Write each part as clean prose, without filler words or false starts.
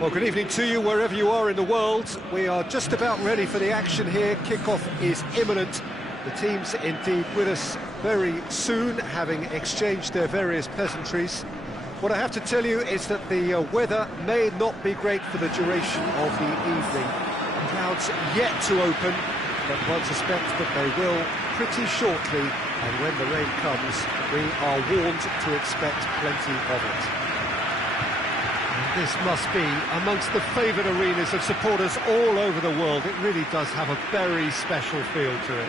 Well, good evening to you, wherever you are in the world. We are just about ready for the action here. Kickoff is imminent. The teams indeed with us very soon, having exchanged their various pleasantries. What I have to tell you is that the weather may not be great for the duration of the evening. Clouds yet to open, but one suspects that they will pretty shortly, and when the rain comes, we are warned to expect plenty of it. This must be amongst the favoured arenas of supporters all over the world. It really does have a very special feel to it.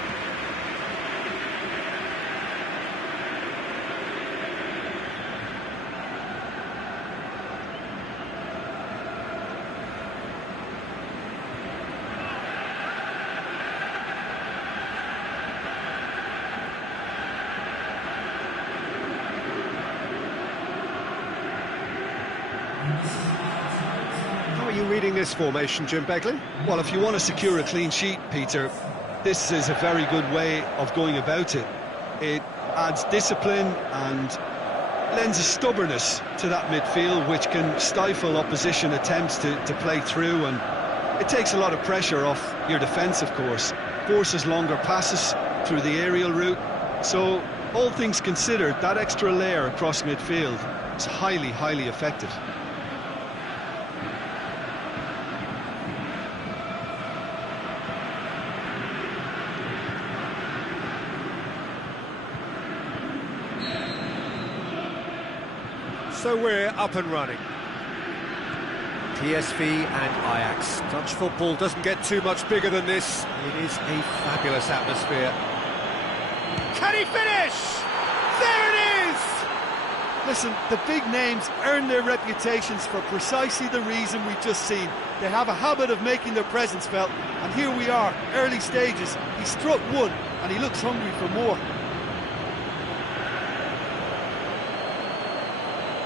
How are you reading this formation, Jim Beglin? Well, if you want to secure a clean sheet, Peter, this is a very good way of going about it. It adds discipline and lends a stubbornness to that midfield, which can stifle opposition attempts to play through, and it takes a lot of pressure off your defence, of course. Forces longer passes through the aerial route. So, all things considered, that extra layer across midfield is highly, highly effective. So we're up and running. PSV and Ajax. Dutch football doesn't get too much bigger than this. It is a fabulous atmosphere. Can he finish? There it is! Listen, the big names earn their reputations for precisely the reason we've just seen. They have a habit of making their presence felt, and here we are, early stages. He struck one, and he looks hungry for more.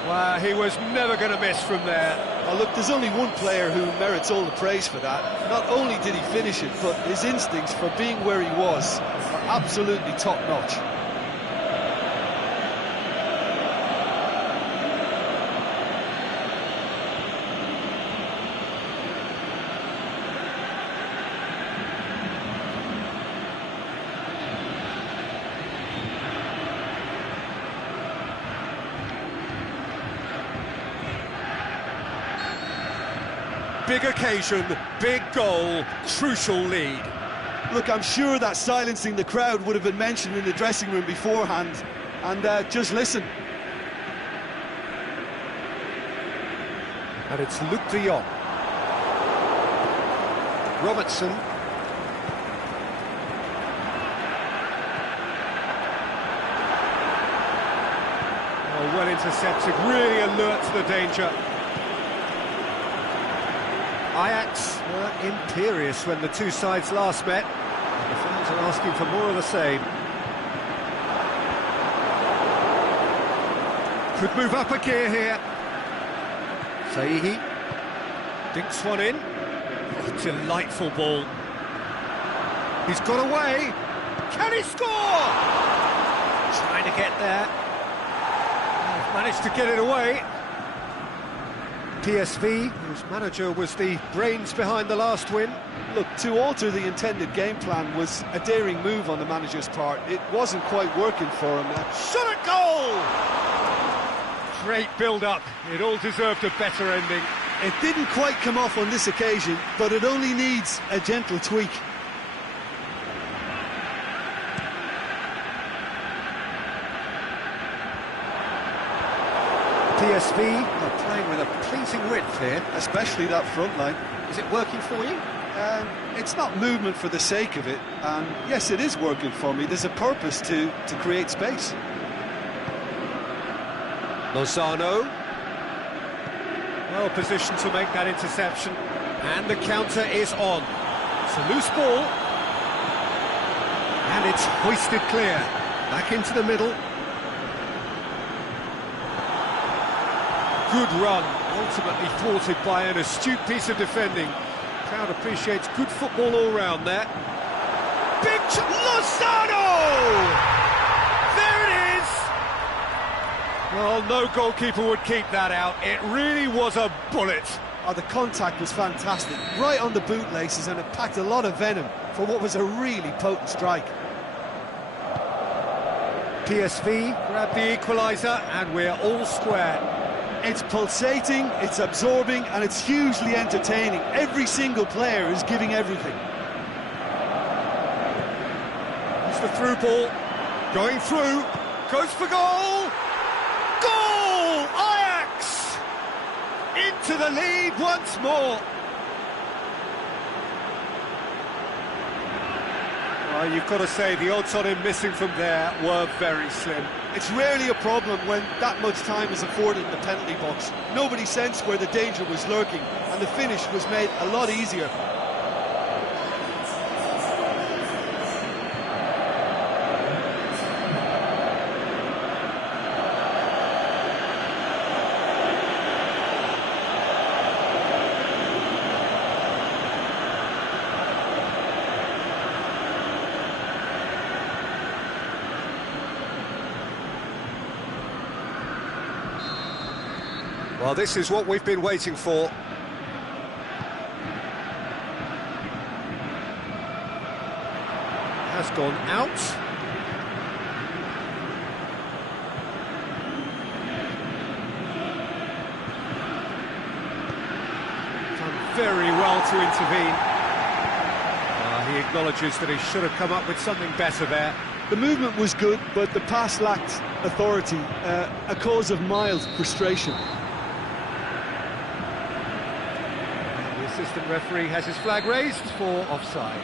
Well, he was never going to miss from there. Oh, look, there's only one player who merits all the praise for that. Not only did he finish it, but his instincts for being where he was are absolutely top-notch. Big occasion, big goal, crucial lead. Look, I'm sure that silencing the crowd would have been mentioned in the dressing room beforehand. And just listen. And it's Luc de Jong. Robertson. Oh, well intercepted, really alert to the danger. Ajax were imperious when the two sides last met. The fans are asking for more of the same. Could move up a gear here. Sahi dinks one in. Oh, delightful ball. He's got away. Can he score? Trying to get there. Oh, managed to get it away. PSV, whose manager was the brains behind the last win. Look, to alter the intended game plan was a daring move on the manager's part. It wasn't quite working for him. Shot at goal! Great build-up. It all deserved a better ending. It didn't quite come off on this occasion, but it only needs a gentle tweak. PSV are playing with a pleasing width here. Especially that front line. Is it working for you? It's not movement for the sake of it, and yes, it is working for me. There's a purpose to create space. Lozano. Well positioned to make that interception. And the counter is on. It's a loose ball. And it's hoisted clear. Back into the middle. Good run, ultimately thwarted by an astute piece of defending. Crowd appreciates good football all round there. Big Lozano! There it is! Well, no goalkeeper would keep that out. It really was a bullet. Oh, the contact was fantastic, right on the bootlaces, and it packed a lot of venom for what was a really potent strike. PSV grab the equaliser, and we're all square. It's pulsating, it's absorbing, and it's hugely entertaining. Every single player is giving everything. It's the through ball, going through, goes for goal! Goal! Ajax! Into the lead once more. Well, you've got to say the odds on him missing from there were very slim. It's rarely a problem when that much time is afforded in the penalty box. Nobody sensed where the danger was lurking, and the finish was made a lot easier. Well, this is what we've been waiting for. Has gone out. Done very well to intervene. He acknowledges that he should have come up with something better there. The movement was good, but the pass lacked authority, a cause of mild frustration. The assistant referee has his flag raised for offside.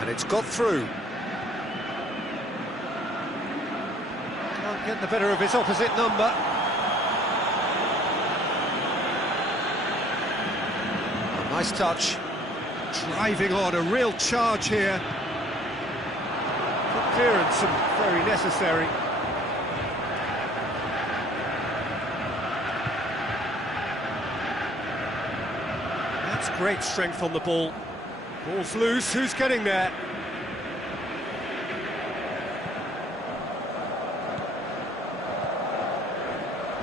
And it's got through. Can't get the better of his opposite number. A nice touch. Driving on, a real charge here. Good clearance and very necessary. That's great strength on the ball. Ball's loose, who's getting there?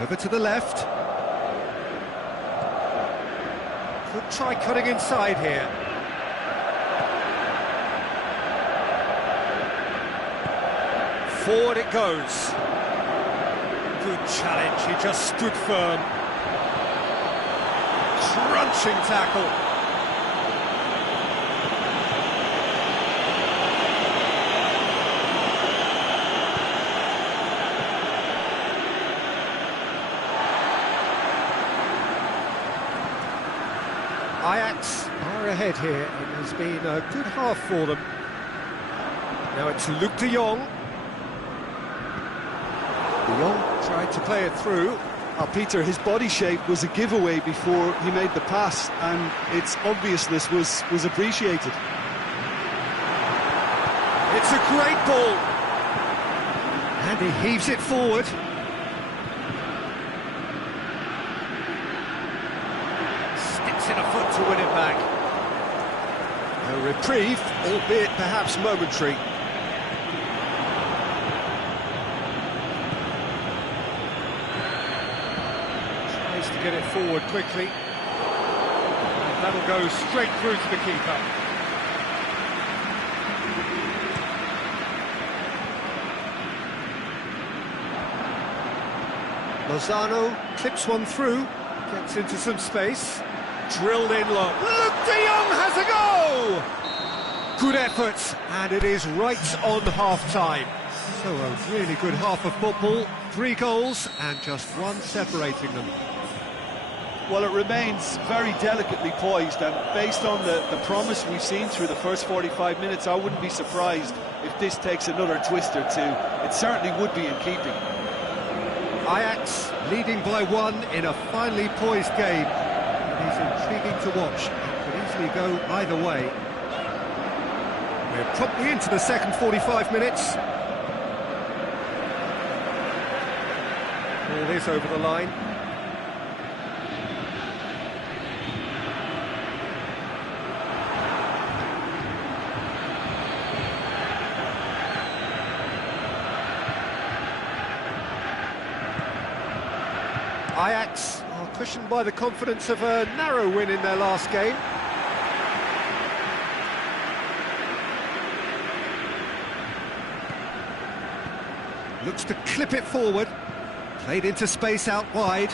Over to the left. Could try cutting inside here. Forward it goes. Good challenge, he just stood firm. Crunching tackle. Ajax are ahead here. It has been a good half for them. Now it's Luke de Jong. De Jong tried to play it through. Peter, his body shape was a giveaway before he made the pass, and its obviousness was appreciated. It's a great ball. And he heaves it forward. Sticks in a foot to win it back. A reprieve, albeit perhaps momentary. Tries to get it forward quickly. And that'll go straight through to the keeper. Lozano clips one through, gets into some space, drilled in low. Luke de Jong has a go! Good effort, and it is right on half-time. So a really good half of football, 3 goals and just one separating them. Well, it remains very delicately poised, and based on the promise we've seen through the first 45 minutes, I wouldn't be surprised if this takes another twist or two. It certainly would be in keeping. Ajax leading by 1 in a finely poised game. It is intriguing to watch. It could easily go either way. We're promptly into the second 45 minutes. Ball is over the line. Ajax are cushioned by the confidence of a narrow win in their last game. Looks to clip it forward. Played into space out wide.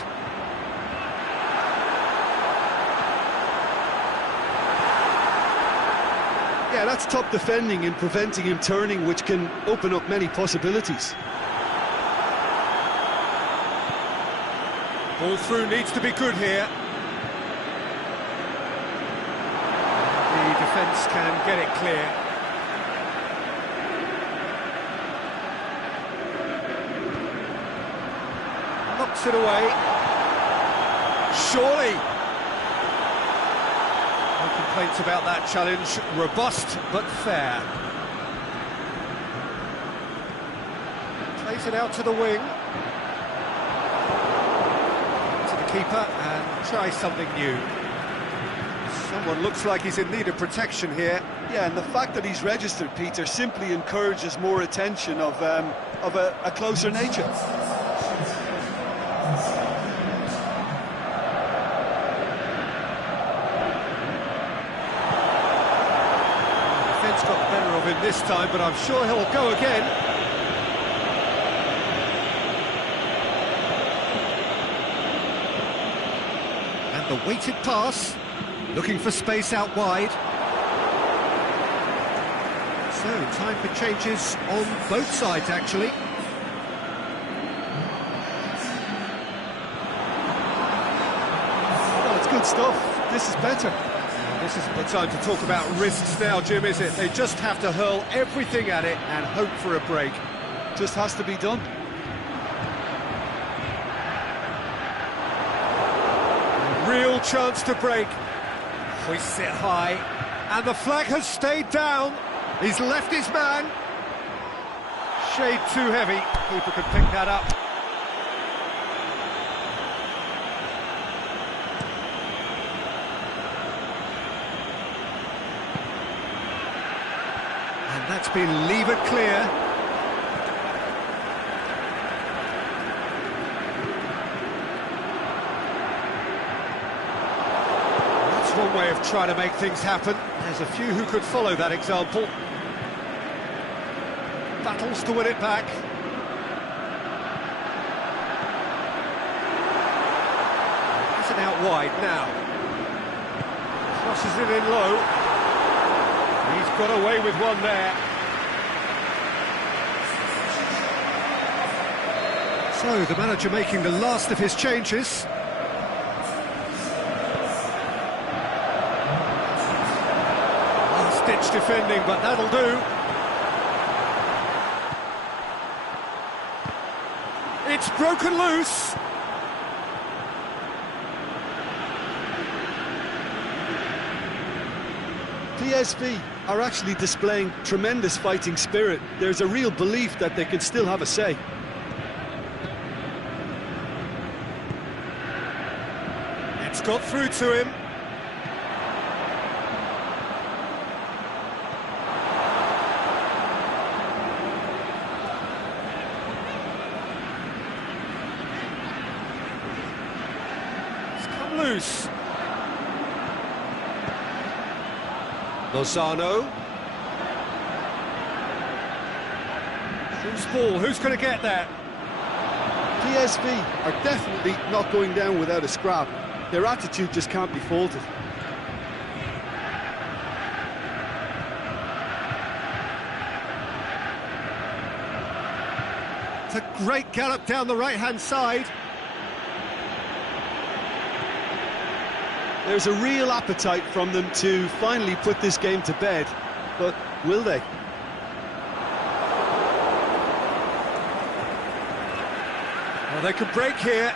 Yeah, that's top defending and preventing him turning, which can open up many possibilities. Ball through needs to be good here. The defence can get it clear. Knocks it away. Surely. No complaints about that challenge. Robust but fair. Plays it out to the wing. To the keeper and tries something new. Someone looks like he's in need of protection here. Yeah, and the fact that he's registered, Peter, simply encourages more attention of a closer nature. Defence got the better of him this time, but I'm sure he'll go again. And the weighted pass, looking for space out wide. So, time for changes on both sides, actually. Well, it's good stuff. This is better. This isn't the time to talk about risks now, Jim, is it? They just have to hurl everything at it and hope for a break. Just has to be done. Real chance to break. Hoists it high, and the flag has stayed down. He's left his man. Shade too heavy. Keeper can pick that up. And that's been levered clear. That's one way of trying to make things happen. There's a few who could follow that example. Battles to win it back. It's an out wide now. Crosses it in low. He's got away with one there. So, the manager making the last of his changes. Last-ditch defending, but that'll do. It's broken loose. PSV are actually displaying tremendous fighting spirit. There's a real belief that they can still have a say. It's got through to him. It's come loose. Lozano. Loose ball, who's going to get that? PSV are definitely not going down without a scrap. Their attitude just can't be faulted. It's a great gallop down the right-hand side. There's a real appetite from them to finally put this game to bed, but will they? Well, they could break here.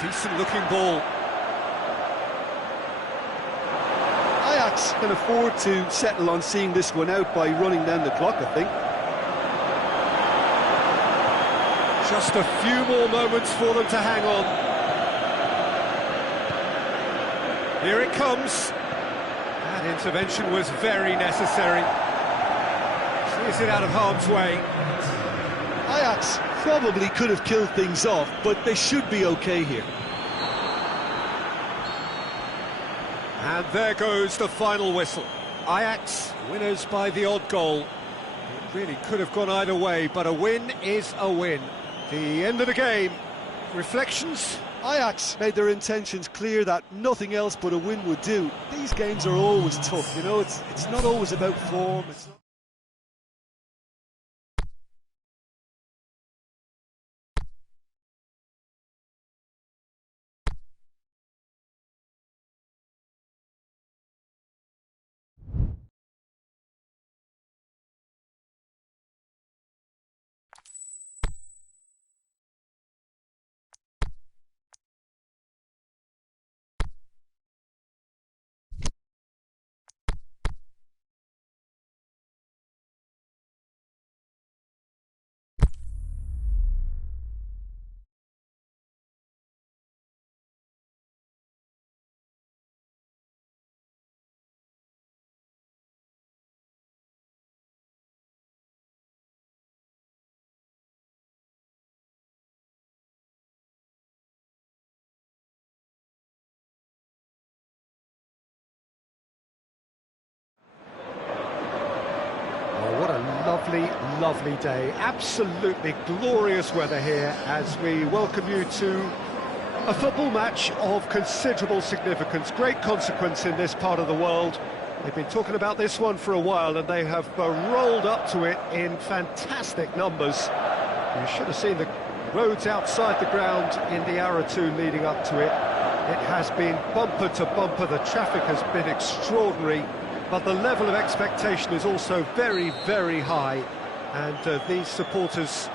Decent-looking ball. Ajax can afford to settle on seeing this one out by running down the clock, I think. Just a few more moments for them to hang on. Here it comes. That intervention was very necessary. Clears it out of harm's way. Ajax Ajax probably could have killed things off, but they should be okay here. And there goes the final whistle. Ajax winners by the odd goal. It really could have gone either way, but a win is a win. The end of the game. Reflections? Ajax made their intentions clear that nothing else but a win would do. These games are always tough, you know, it's not always about form. What a lovely, lovely day. Absolutely glorious weather here as we welcome you to a football match of considerable significance, great consequence in this part of the world. They've been talking about this one for a while and they have rolled up to it in fantastic numbers. You should have seen the roads outside the ground in the hour or two leading up to it. It has been bumper to bumper, the traffic has been extraordinary. But the level of expectation is also very, very high. And these supporters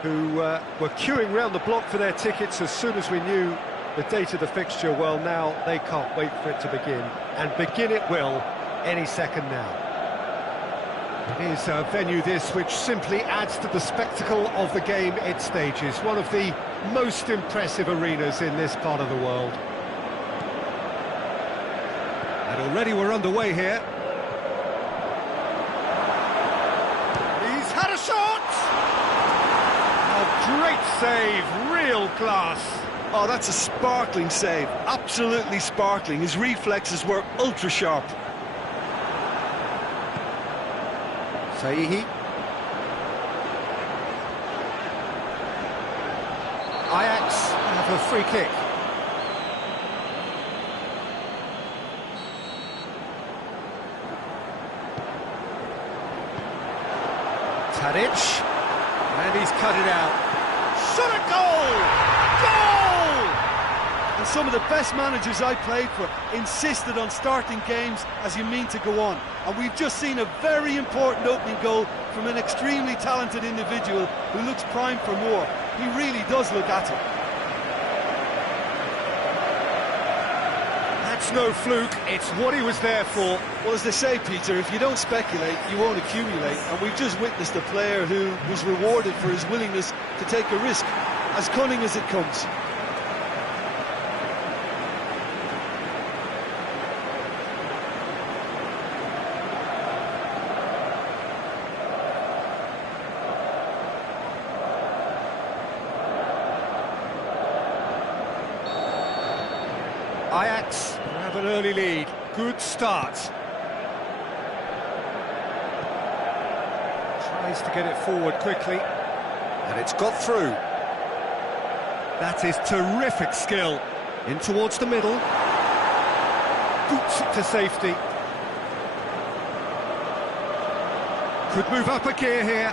who were queuing round the block for their tickets as soon as we knew the date of the fixture, well, now they can't wait for it to begin. And begin it will any second now. It is a venue this which simply adds to the spectacle of the game it stages. One of the most impressive arenas in this part of the world. And already we're underway here. Had a shot! A great save, real class. Oh, that's a sparkling save, absolutely sparkling. His reflexes were ultra sharp. Sahi. Ajax have a free kick. Tadic, and he's cut it out. Shot a goal! Goal! And some of the best managers I played for insisted on starting games as you mean to go on. And we've just seen a very important opening goal from an extremely talented individual who looks primed for more. He really does look at it. That's no fluke, it's what he was there for. Well, as they say, Peter, if you don't speculate, you won't accumulate. And we've just witnessed a player who was rewarded for his willingness to take a risk, as cunning as it comes. Ajax have an early lead. Good start. Tries to get it forward quickly. And it's got through. That is terrific skill. In towards the middle. Boots it to safety. Could move up a gear here.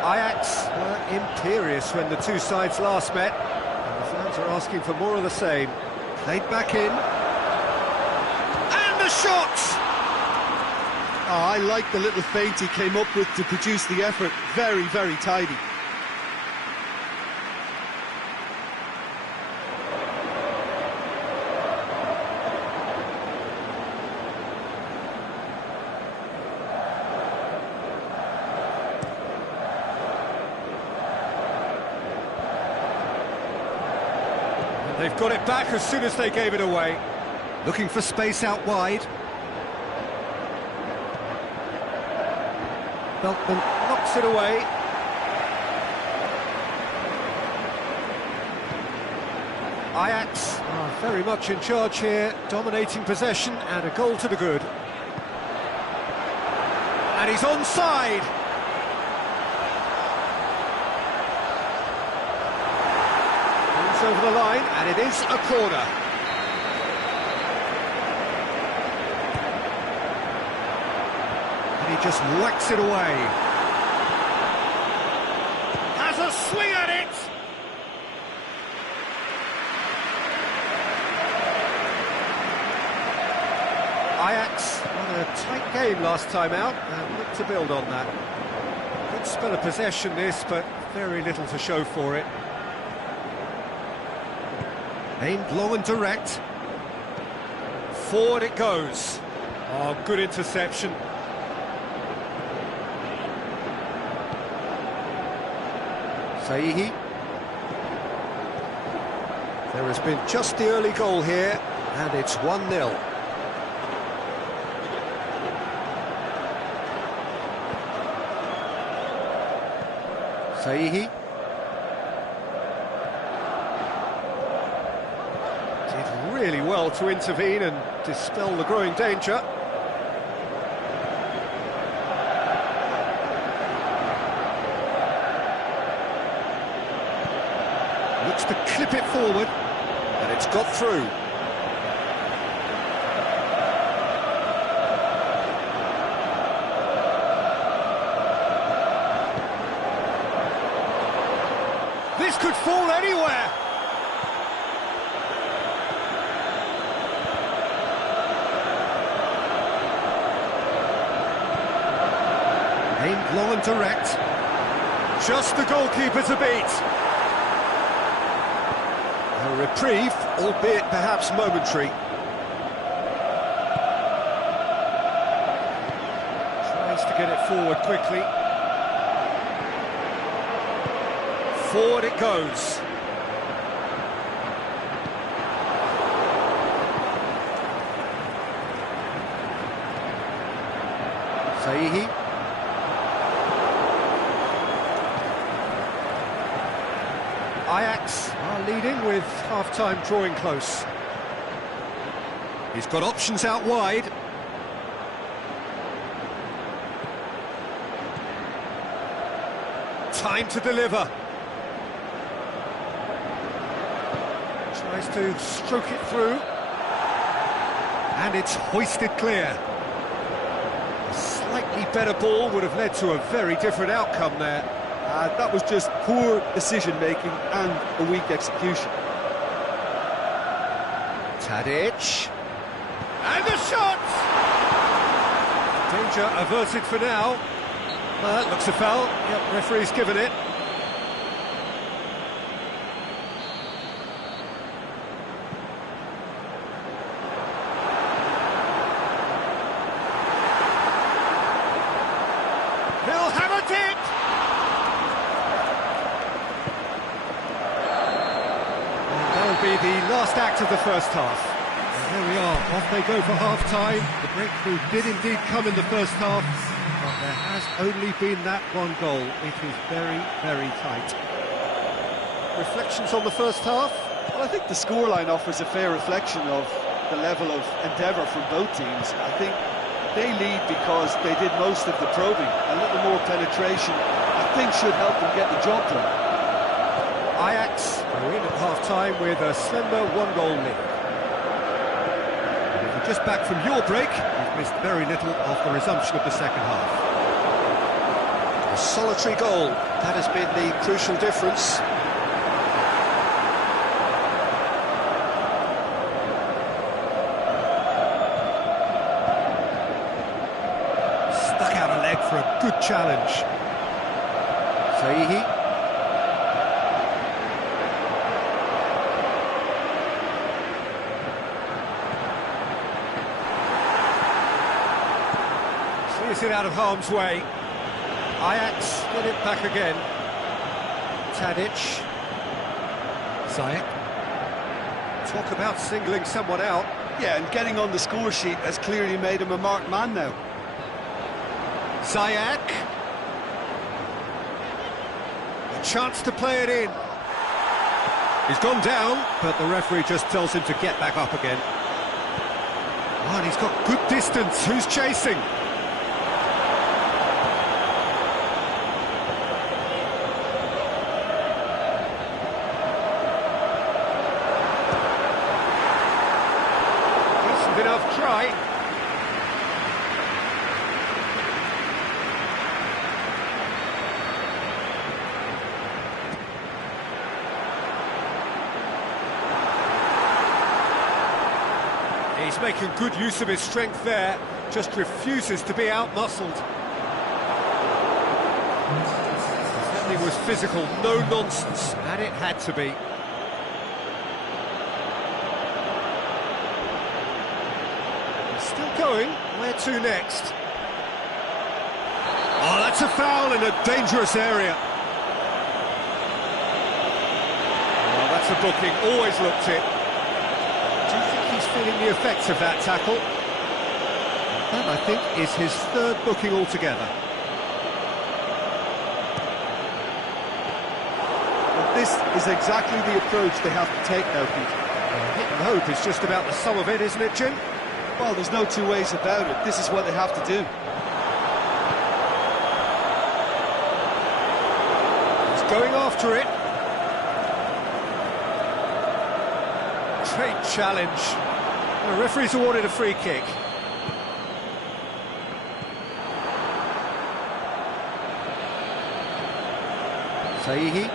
Ajax were imperious when the two sides last met. And the fans are asking for more of the same. Played back in. And the shot! Oh, I like the little feint he came up with to produce the effort. Very, very tidy. They've got it back as soon as they gave it away. Looking for space out wide. Beltman knocks it away. Ajax are very much in charge here, dominating possession and a goal to the good. And he's onside. Moves over the line, and it is a corner. And he just whacks it away. Has a swing at it. Ajax won a tight game last time out and look to build on that. Good spell of possession this, but very little to show for it. Aimed long and direct. Forward it goes. Oh, good interception. Saihi. There has been just the early goal here, and it's 1-0. Saihi. Did really well to intervene and dispel the growing danger. Looks to clip it forward, and it's got through. This could fall anywhere. Aimed long and direct. Just the goalkeeper to beat. A reprieve, albeit perhaps momentary. Tries to get it forward quickly. Forward it goes. Saihi. Ajax are leading with half-time drawing close. He's got options out wide. Time to deliver. Tries to stroke it through. And it's hoisted clear. A slightly better ball would have led to a very different outcome there. That was just poor decision-making and a weak execution. Tadic. And the shot! Danger averted for now. That looks a foul. Yep, referee's given it. He'll have a tip! That'll be the last act of the first half. And there we are, off they go for half-time. The breakthrough did indeed come in the first half, but there has only been that one goal. It is very, very tight. Reflections on the first half? Well, I think the scoreline offers a fair reflection of the level of endeavour from both teams. I think they lead because they did most of the probing. A little more penetration, I think, should help them get the job done. Ajax are in at half-time with a slender one-goal lead. And if you're just back from your break, you've missed very little of the resumption of the second half. A solitary goal, that has been the crucial difference. Stuck out a leg for a good challenge. Saihi. Sees it out of harm's way. Ajax get it back again. Tadic. Ziyech. Talk about singling someone out. Yeah, and getting on the score sheet has clearly made him a marked man now. Ziyech. A chance to play it in. He's gone down, but the referee just tells him to get back up again. Oh, and he's got good distance. Who's chasing? Decent enough try. He's making good use of his strength there, just refuses to be out-muscled. Defending was physical, no nonsense, and it had to be. He's still going, where to next? Oh, that's a foul in a dangerous area. Well, that's a booking, always looked it. Feeling the effects of that tackle. That, I think, is his third booking altogether. Well, this is exactly the approach they have to take now, Peter. Hit and hope is just about the sum of it, isn't it, Jim? Well, there's no two ways about it. This is what they have to do. He's going after it. Great challenge. The referee's awarded a free kick. Saihi,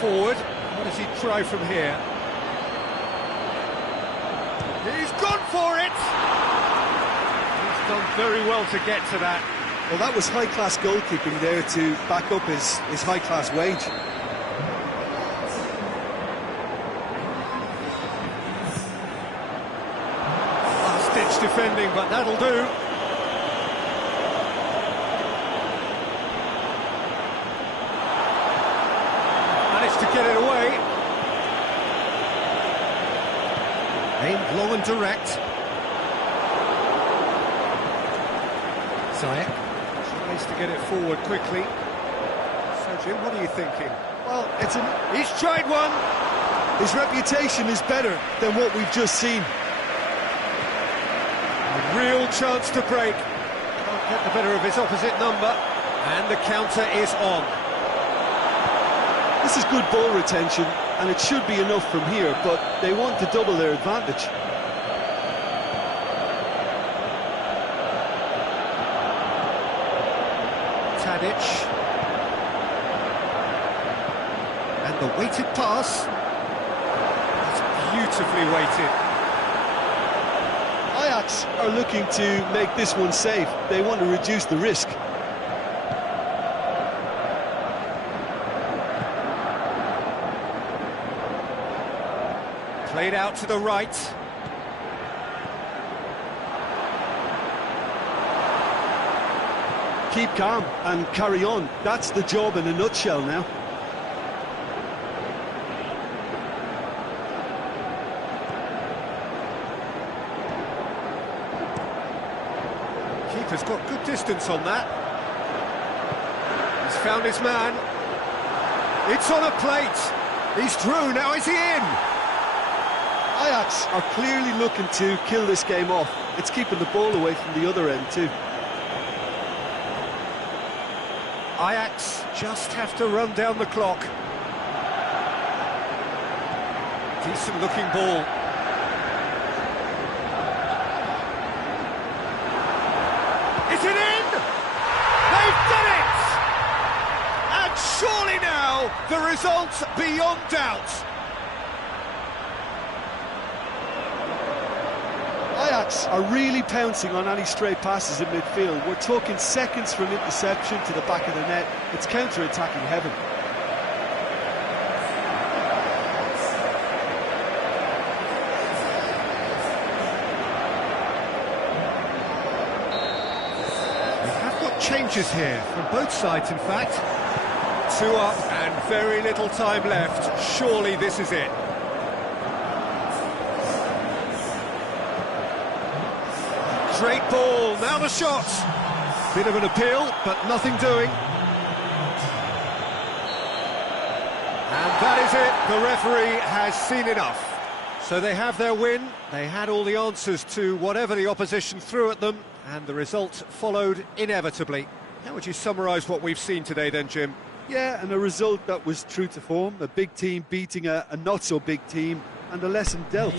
forward. What does he try from here? He's gone for it! He's done very well to get to that. Well, that was high-class goalkeeping there to back up his high-class wage. Defending, but that'll do. Managed to get it away. Aimed long and direct. Zayek tries to get it forward quickly. So, Jim, what are you thinking? Well, he's tried one. His reputation is better than what we've just seen. Real chance to break. Can't get the better of his opposite number. And the counter is on. This is good ball retention, and it should be enough from here, but they want to double their advantage. Tadic. And the weighted pass. That's beautifully weighted. Ajax are looking to make this one safe. They want to reduce the risk. Played out to the right. Keep calm and carry on. That's the job in a nutshell now. Keeper's got good distance on that. He's found his man. It's on a plate. He's through, now is he in? Ajax are clearly looking to kill this game off. It's keeping the ball away from the other end too. Ajax just have to run down the clock. Decent looking ball. Is it in? They've done it! And surely now the result's beyond doubt. Ajax are really pouncing on any stray passes in midfield. We're talking seconds from interception to the back of the net. It's counter-attacking heaven. We have got changes here from both sides, in fact. 2 up and very little time left. Surely this is it. Great ball, now the shot. Bit of an appeal, but nothing doing. And that is is it. The referee has seen enough. So they have their win. They had all the answers to whatever the opposition threw at them, and the result followed inevitably. How would you summarise what we've seen today then, Jim? Yeah, and a result that was true to form. A big team beating a not-so-big team, and a lesson dealt.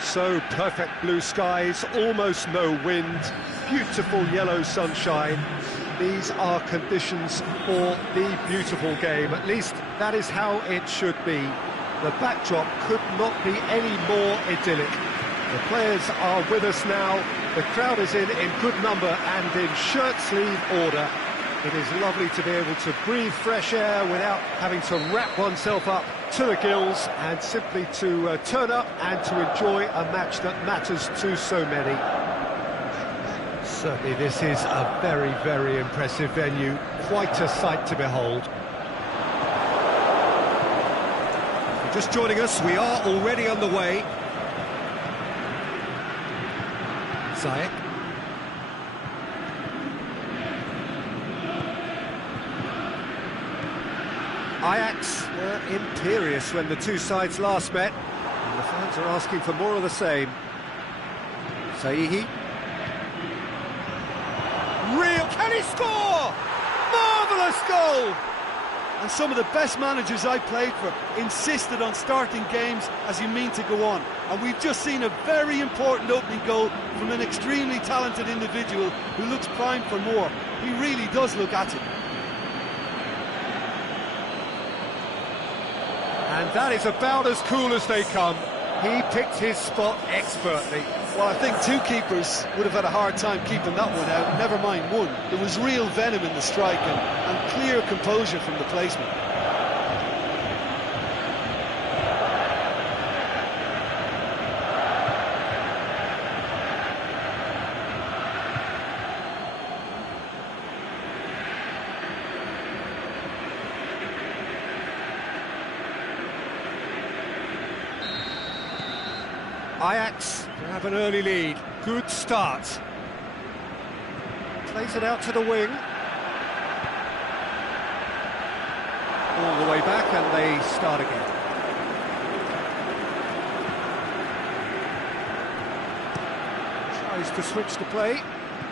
So perfect blue skies, almost no wind, beautiful yellow sunshine. These are conditions for the beautiful game. At least that is how it should be. The backdrop could not be any more idyllic. The players are with us now. The crowd is in good number and in shirt-sleeve order. It is lovely to be able to breathe fresh air without having to wrap oneself up to the gills, and simply to turn up and to enjoy a match that matters to so many. Certainly this is a very, very impressive venue. Quite a sight to behold. If you're just joining us, we are already on the way. Ziyech. Ajax were imperious when the two sides last met, and the fans are asking for more of the same. Sahihi. Real, can he score? Marvellous goal! And some of the best managers I played for insisted on starting games as you mean to go on. And we've just seen a very important opening goal from an extremely talented individual who looks primed for more. He really does look at it. And that is about as cool as they come. He picked his spot expertly. Well, I think two keepers would have had a hard time keeping that one out, never mind one. There was real venom in the strike and clear composure from the placement. Ajax have an early lead. Good start. Plays it out to the wing. All the way back, and they start again. Tries to switch the play.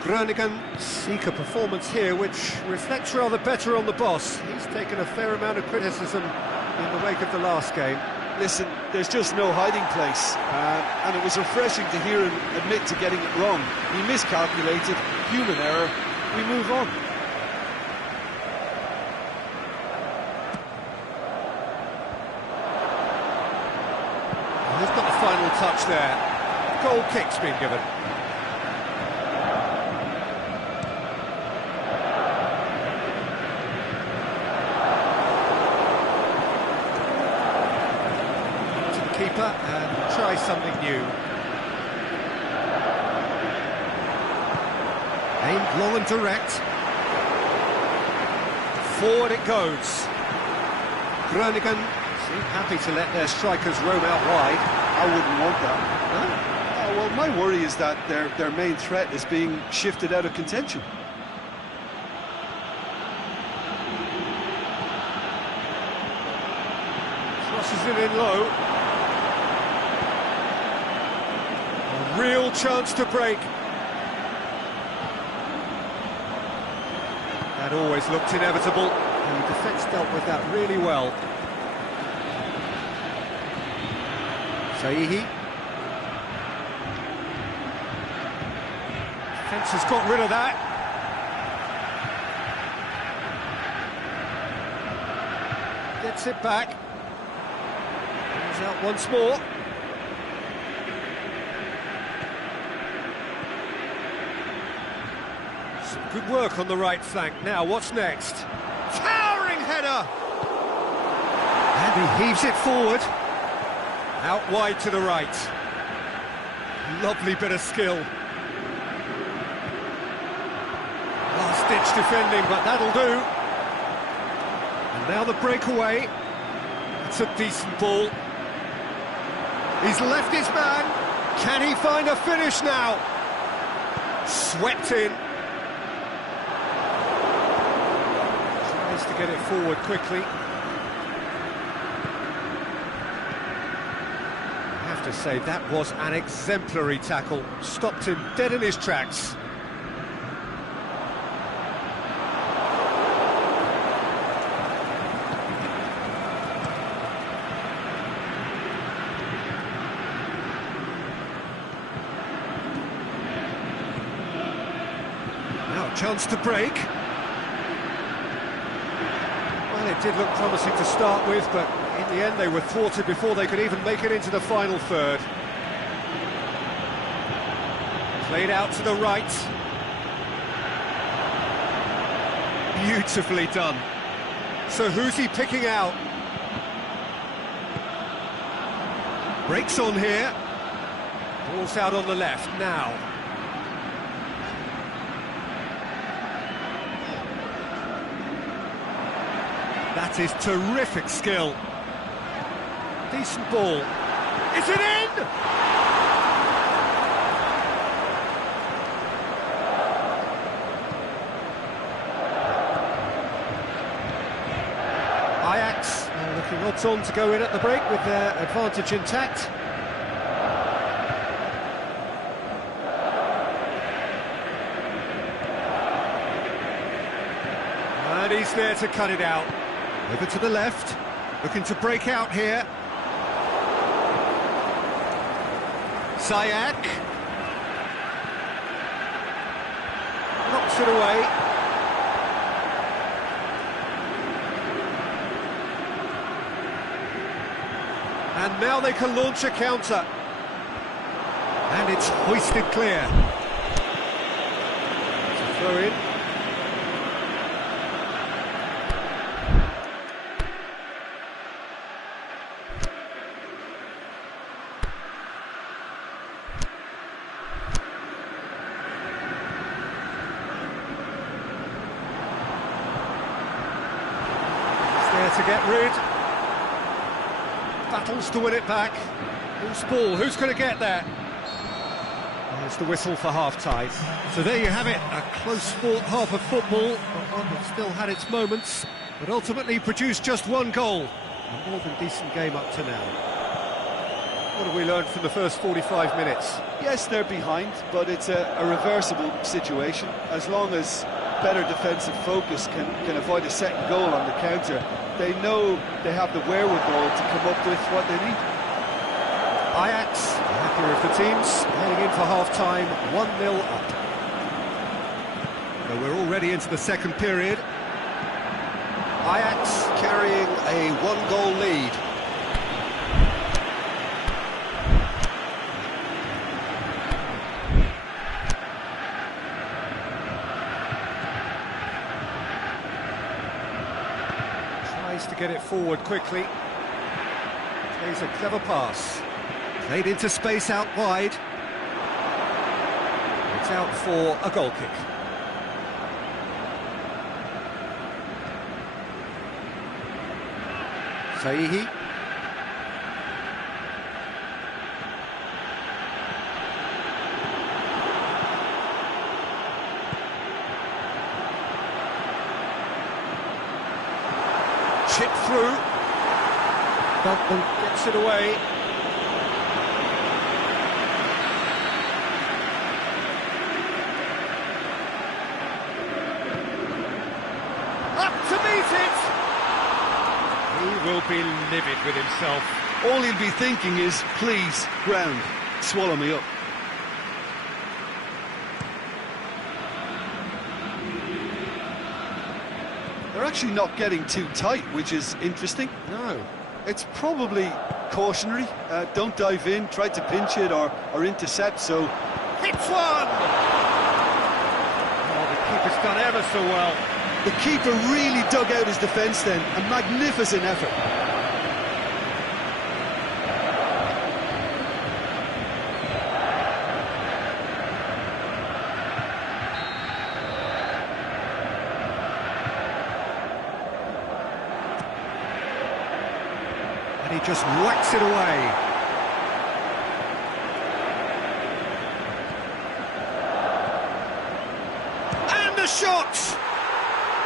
Groningen seek a performance here which reflects rather better on the boss. He's taken a fair amount of criticism in the wake of the last game. Listen, there's just no hiding place, and it was refreshing to hear him admit to getting it wrong. He miscalculated, human error, we move on. He's got the final touch there. Goal kick's been given. Keeper and try something new. Aimed long and direct. Forward it goes. Groningen seem happy to let their strikers roam out wide. I wouldn't want that. Huh? Oh, well, my worry is that their main threat is being shifted out of contention. Crosses it in low. Real chance to break. That always looked inevitable. The defence dealt with that really well. Saihi. Defence has got rid of that. Gets it back. Comes out once more. Good work on the right flank. Now, what's next? Towering header! And he heaves it forward. Out wide to the right. Lovely bit of skill. Last-ditch defending, but that'll do. And now the breakaway. It's a decent ball. He's left his man. Can he find a finish now? Swept in. To get it forward quickly. I have to say, that was an exemplary tackle. Stopped him dead in his tracks. Now a chance to break. It did look promising to start with, but in the end they were thwarted before they could even make it into the final third. Played out to the right. Beautifully done. So who's he picking out? Breaks on here. Ball's out on the left now. That is terrific skill. Decent ball. Is it in? Ajax looking odds on to go in at the break with their advantage intact. And he's there to cut it out. Over to the left, looking to break out here. Sayak. Knocks it away. And now they can launch a counter. And it's hoisted clear. It's a throw in. To get rid. Battles to win it back. Loose ball, who's going to get there? There's the whistle for half-time. So there you have it, a close-fought half of football, but one that still had its moments, but ultimately produced just one goal. A more than decent game up to now. What have we learned from the first 45 minutes? Yes, they're behind, but it's a reversible situation. As long as better defensive focus can avoid a second goal on the counter, they know they have the wherewithal to come up with what they need. Ajax, the happier of the teams, heading in for half-time, 1-0 up. So we're already into the second period. Ajax carrying a one-goal lead. Tries to get it forward quickly. Plays a clever pass. Played into space out wide. It's out for a goal kick. Sahi. Chip through. Dumpman gets it away. Up to meet it! He will be livid with himself. All he'll be thinking is, please, ground, swallow me up. They're actually not getting too tight, which is interesting. No. It's probably cautionary. Don't dive in, try to pinch it or intercept, so... Hits one! Oh, the keeper's done ever so well. The keeper really dug out his defence then, a magnificent effort. And he just whacks it away. And the shot!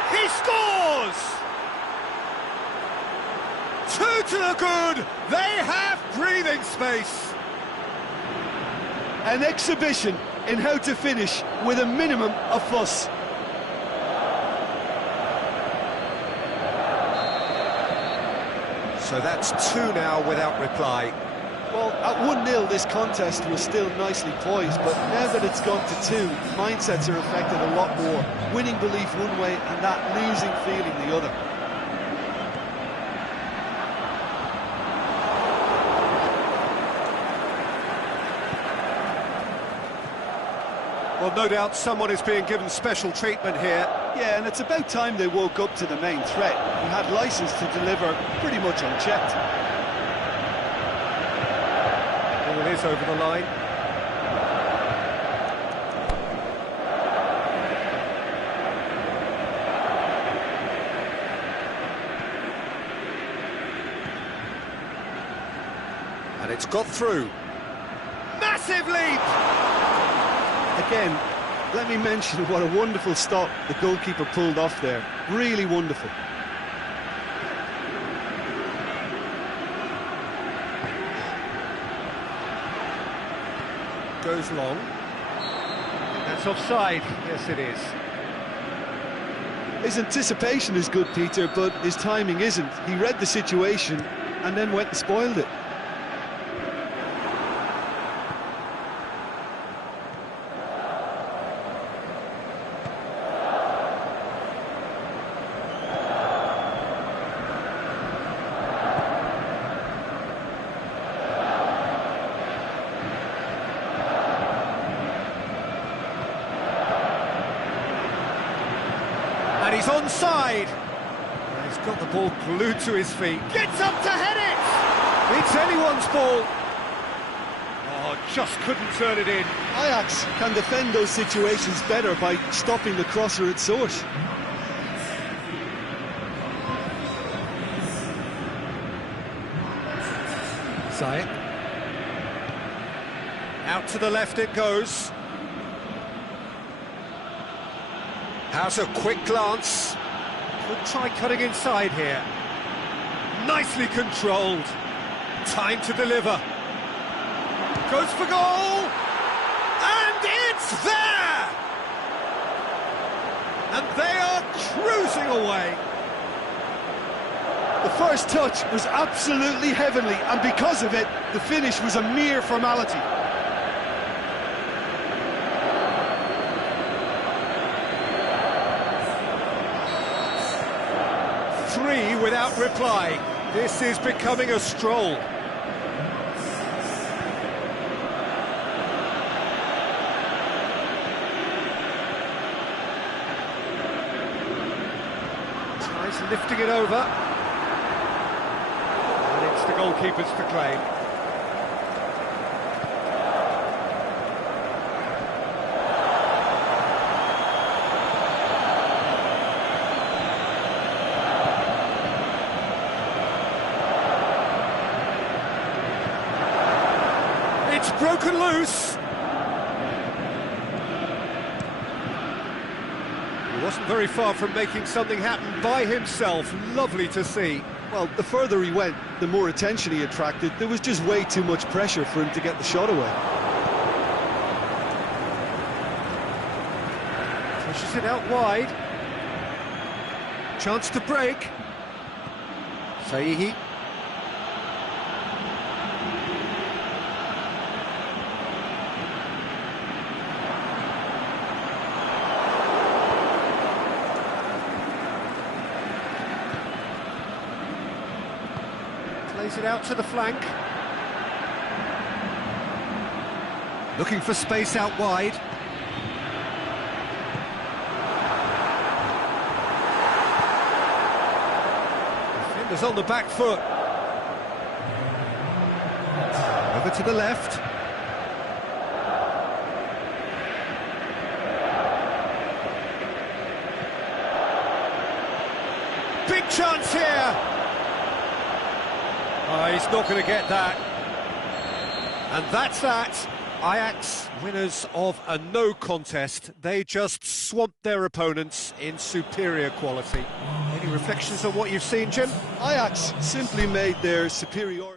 He scores! 2 to the good! They have breathing space! An exhibition in how to finish with a minimum of fuss. So that's 2 now without reply. Well, at 1-0 this contest was still nicely poised, but now that it's gone to 2, mindsets are affected a lot more. Winning belief one way and that losing feeling the other. Well, no doubt someone is being given special treatment here. Yeah, and it's about time they woke up to the main threat and had licence to deliver pretty much unchecked. Ball is over the line. And it's got through. Massive leap! Again, let me mention what a wonderful stop the goalkeeper pulled off there. Really wonderful. Goes long. That's offside. Yes, it is. His anticipation is good, Peter, but his timing isn't. He read the situation and then went and spoiled it. And he's onside. And he's got the ball glued to his feet. Gets up to head it! It's anyone's ball. Oh, just couldn't turn it in. Ajax can defend those situations better by stopping the crosser at source. Say it. Out to the left it goes. Has a quick glance. Could try cutting inside here. Nicely controlled. Time to deliver. Goes for goal! And it's there! And they are cruising away. The first touch was absolutely heavenly, and because of it, the finish was a mere formality. Three without reply. This is becoming a stroll. Tries lifting it over. And it's the goalkeeper's to claim. It's broken loose. He wasn't very far from making something happen by himself. Lovely to see. Well, the further he went, the more attention he attracted. There was just way too much pressure for him to get the shot away. Pushes it out wide. Chance to break. Sahi. Plays it out to the flank. Looking for space out wide. Defenders on the back foot. Over to the left. Big chance here. Oh, he's not going to get that. And that's that. Ajax, winners of a no contest. They just swamped their opponents in superior quality. Any reflections on what you've seen, Jim? Ajax simply made their superiority.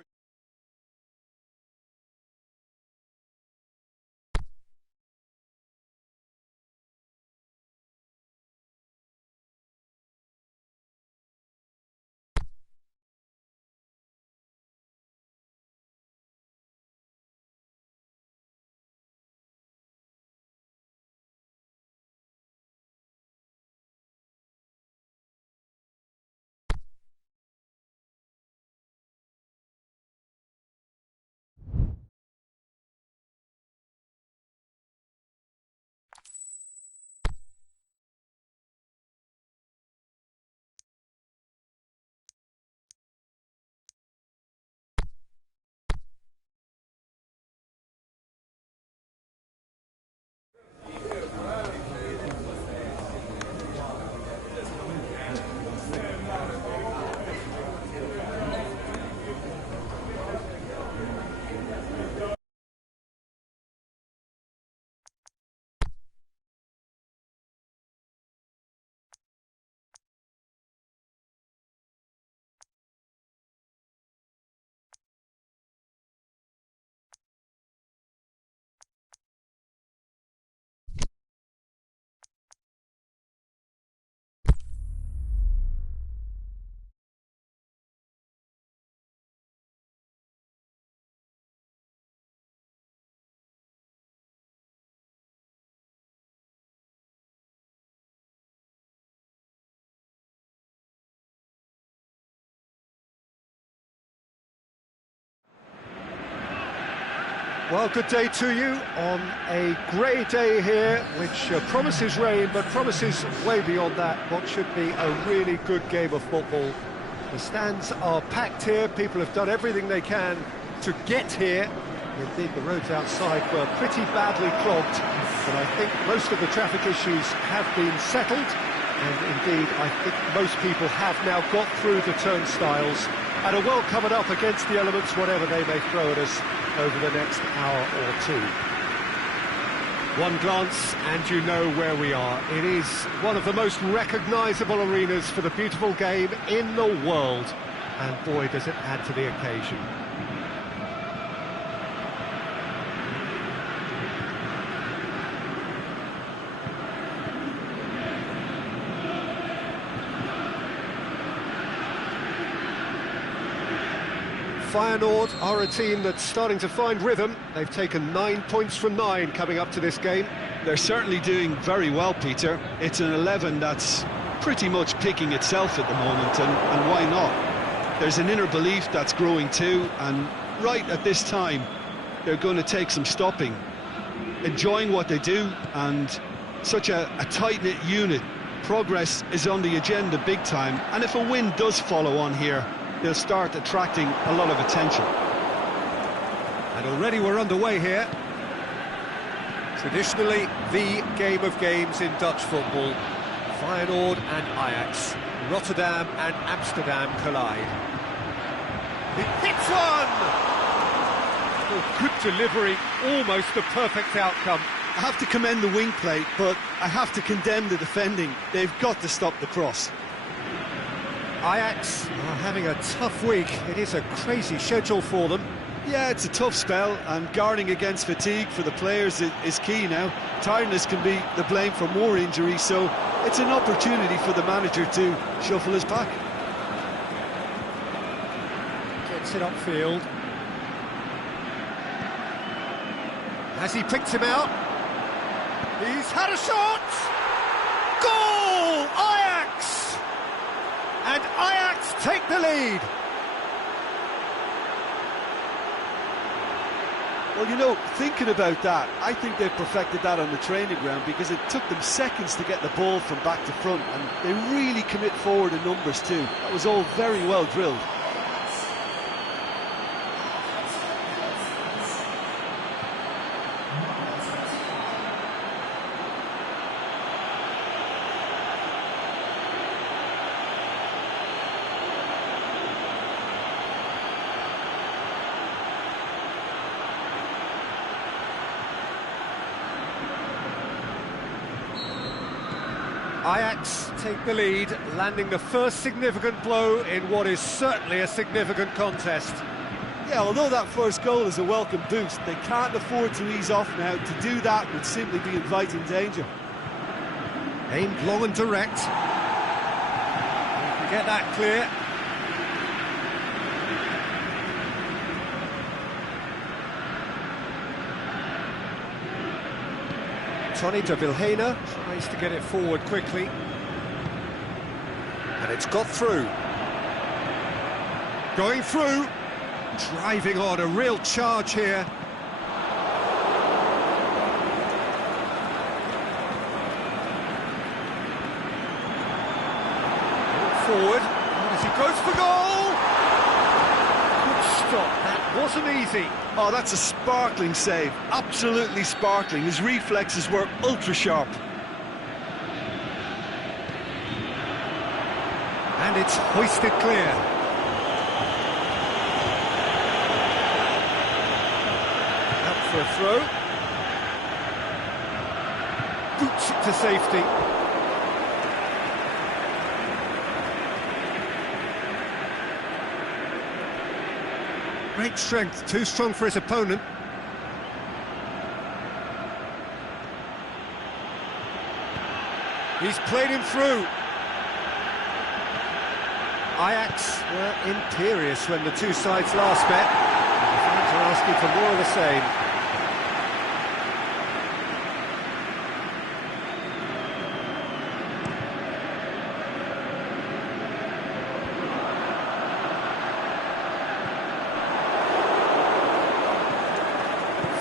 Well, good day to you on a grey day here, which promises rain, but promises way beyond that what should be a really good game of football. The stands are packed here, people have done everything they can to get here. Indeed, the roads outside were pretty badly clogged, but I think most of the traffic issues have been settled, and indeed, I think most people have now got through the turnstiles and are well covered up against the elements, whatever they may throw at us over the next hour or two. One glance and you know where we are. It is one of the most recognisable arenas for the beautiful game in the world, and boy does it add to the occasion. Feyenoord are a team that's starting to find rhythm. They've taken 9 points from 9 coming up to this game. They're certainly doing very well, Peter. It's an 11 that's pretty much picking itself at the moment, and why not? There's an inner belief that's growing too, and right at this time, they're going to take some stopping. Enjoying what they do, and such a tight-knit unit. Progress is on the agenda big time, and if a win does follow on here, they'll start attracting a lot of attention. And already we're underway here. Traditionally, the game of games in Dutch football. Feyenoord and Ajax, Rotterdam and Amsterdam collide. He hits one! Oh, good delivery, almost the perfect outcome. I have to commend the wing play, but I have to condemn the defending. They've got to stop the cross. Ajax are having a tough week. It is a crazy schedule for them. Yeah, it's a tough spell, and guarding against fatigue for the players is key now. Tiredness can be the blame for more injuries, so it's an opportunity for the manager to shuffle his pack. Gets it upfield. Has he picked him out? He's had a shot! Goal! Ajax! And Ajax take the lead. Well, you know, thinking about that, I think they've perfected that on the training ground, because it took them seconds to get the ball from back to front, and they really commit forward in numbers too. That was all very well drilled. Ajax take the lead, landing the first significant blow in what is certainly a significant contest. Yeah, although that first goal is a welcome boost, they can't afford to ease off now. To do that would simply be inviting danger. Aimed long and direct. You can get that clear. Tony de Vilhena tries to get it forward quickly. And it's got through. Going through. Driving on, a real charge here. Forward. As he goes for goal. Good stop. That wasn't easy. Oh, that's a sparkling save. Absolutely sparkling. His reflexes were ultra sharp. And it's hoisted clear. Out for a throw. Boots it to safety. Great strength, too strong for his opponent. He's played him through. Ajax were imperious when the two sides last met. The fans are asking for more of the same.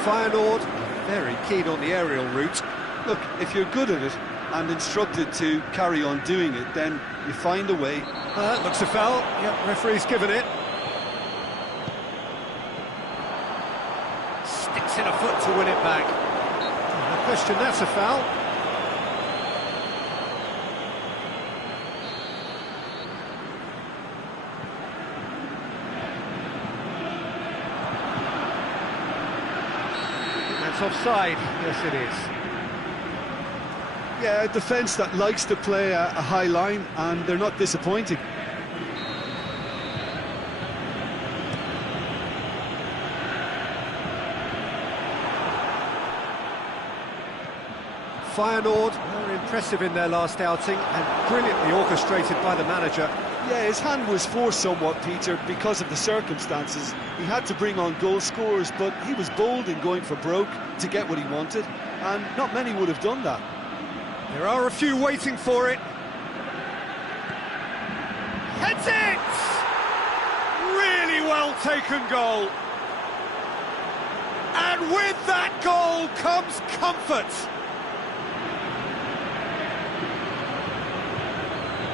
Feyenoord very keen on the aerial route. Look, if you're good at it and instructed to carry on doing it, then you find a way. Looks a foul. Yep, referee's given it. Sticks in a foot to win it back. No question, that's a foul. That's offside. Yes, it is. Yeah, a defence that likes to play a high line, and they're not disappointing. Feyenoord were impressive in their last outing and brilliantly orchestrated by the manager. Yeah, his hand was forced somewhat, Peter, because of the circumstances. He had to bring on goal scorers, but he was bold in going for broke to get what he wanted, and not many would have done that. There are a few waiting for it. Heads it! Really well taken goal. And with that goal comes comfort.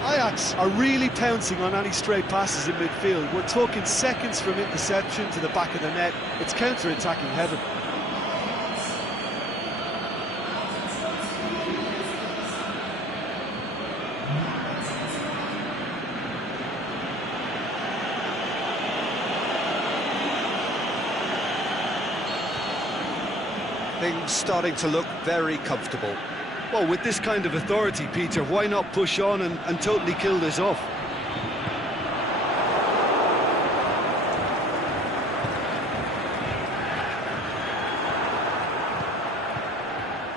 Ajax are really pouncing on any stray passes in midfield. We're talking seconds from interception to the back of the net. It's counter-attacking heaven. Things starting to look very comfortable. Well, with this kind of authority, Peter, why not push on and totally kill this off?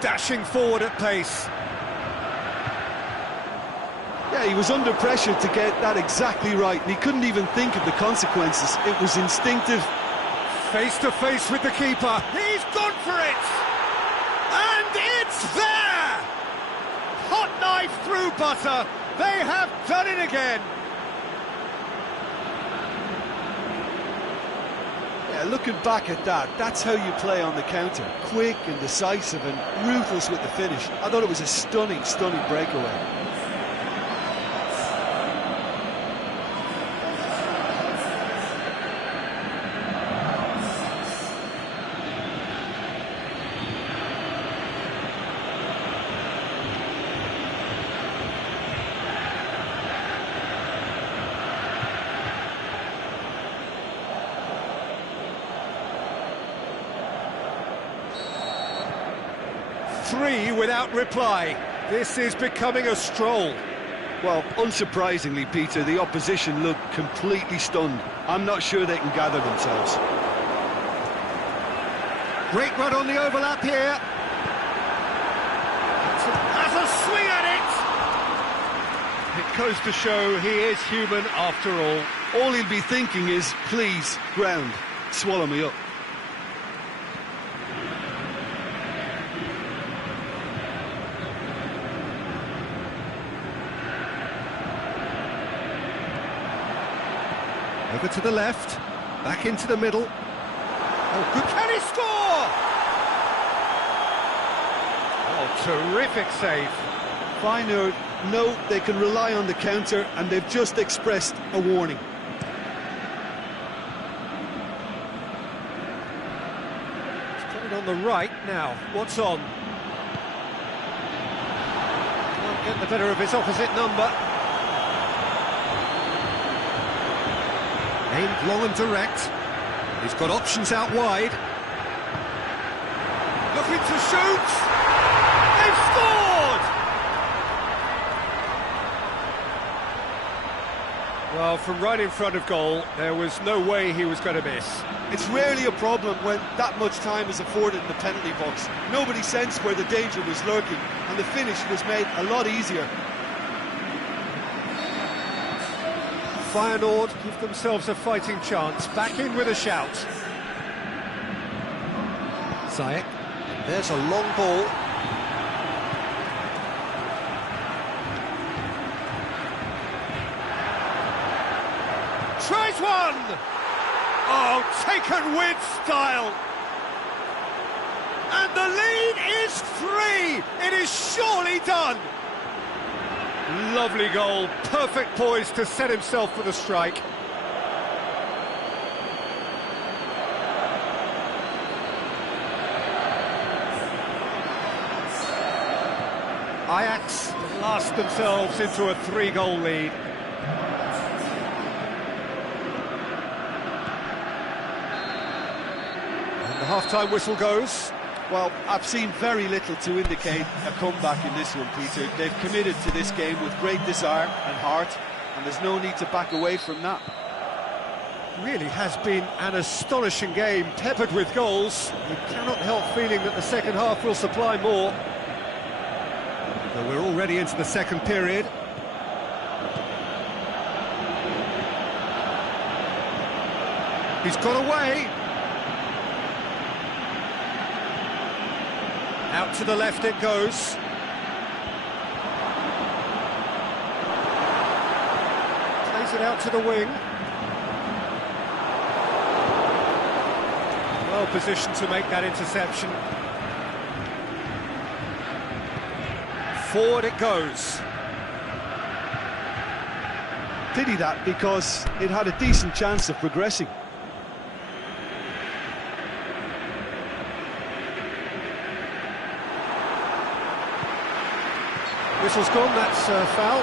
Dashing forward at pace. Yeah, he was under pressure to get that exactly right, and he couldn't even think of the consequences. It was instinctive. Face to face with the keeper. He's gone for it! And it's there! Hot knife through butter. They have done it again. Yeah, looking back at that, that's how you play on the counter. Quick and decisive and ruthless with the finish. I thought it was a stunning, stunning breakaway. Three without reply. This is becoming a stroll. Well, unsurprisingly, Peter, the opposition look completely stunned. I'm not sure they can gather themselves. Great run on the overlap here. Has a swing at it. It goes to show he is human after all. All he'll be thinking is, please, ground, swallow me up. Over to the left, back into the middle. Oh, good. Can he score? Oh, terrific save. Feyenoord know they can rely on the counter, and they've just expressed a warning. He's got it on the right now. What's on? Can't get the better of his opposite number. Aimed long and direct. He's got options out wide. Looking to shoot. They've scored! Well, from right in front of goal, there was no way he was going to miss. It's rarely a problem when that much time is afforded in the penalty box. Nobody sensed where the danger was lurking, and the finish was made a lot easier. Feyenoord give themselves a fighting chance. Back in with a shout. Ziyech. There's a long ball. Tries one! Oh, taken with style! And the lead is 3! It is surely done! Lovely goal, perfect poise to set himself for the strike. Ajax blast themselves into a 3-goal lead. And the half-time whistle goes. Well, I've seen very little to indicate a comeback in this one, Peter. They've committed to this game with great desire and heart, and there's no need to back away from that. Really has been an astonishing game, peppered with goals. You cannot help feeling that the second half will supply more. But we're already into the second period. He's got away. Out to the left it goes. Plays it out to the wing. Well positioned to make that interception. Forward it goes. Pity that, because it had a decent chance of progressing. Whistle's gone, that's foul.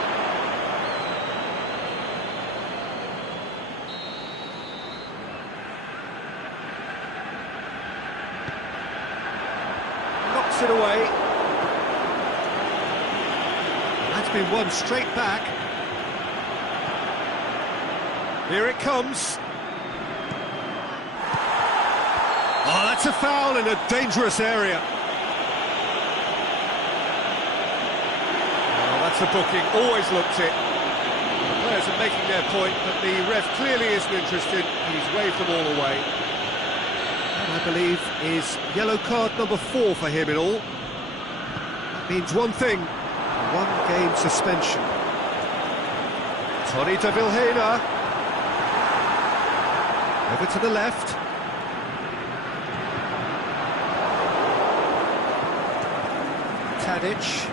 Knocks it away. That's been won straight back. Here it comes. Oh, that's a foul in a dangerous area. That's a booking, always looked it. The players are making their point, but the ref clearly isn't interested. He's waved them all away. And I believe is yellow card number 4 for him in all. That means one thing, 1 game suspension. Tony de Vilhena. Over to the left. Tadic.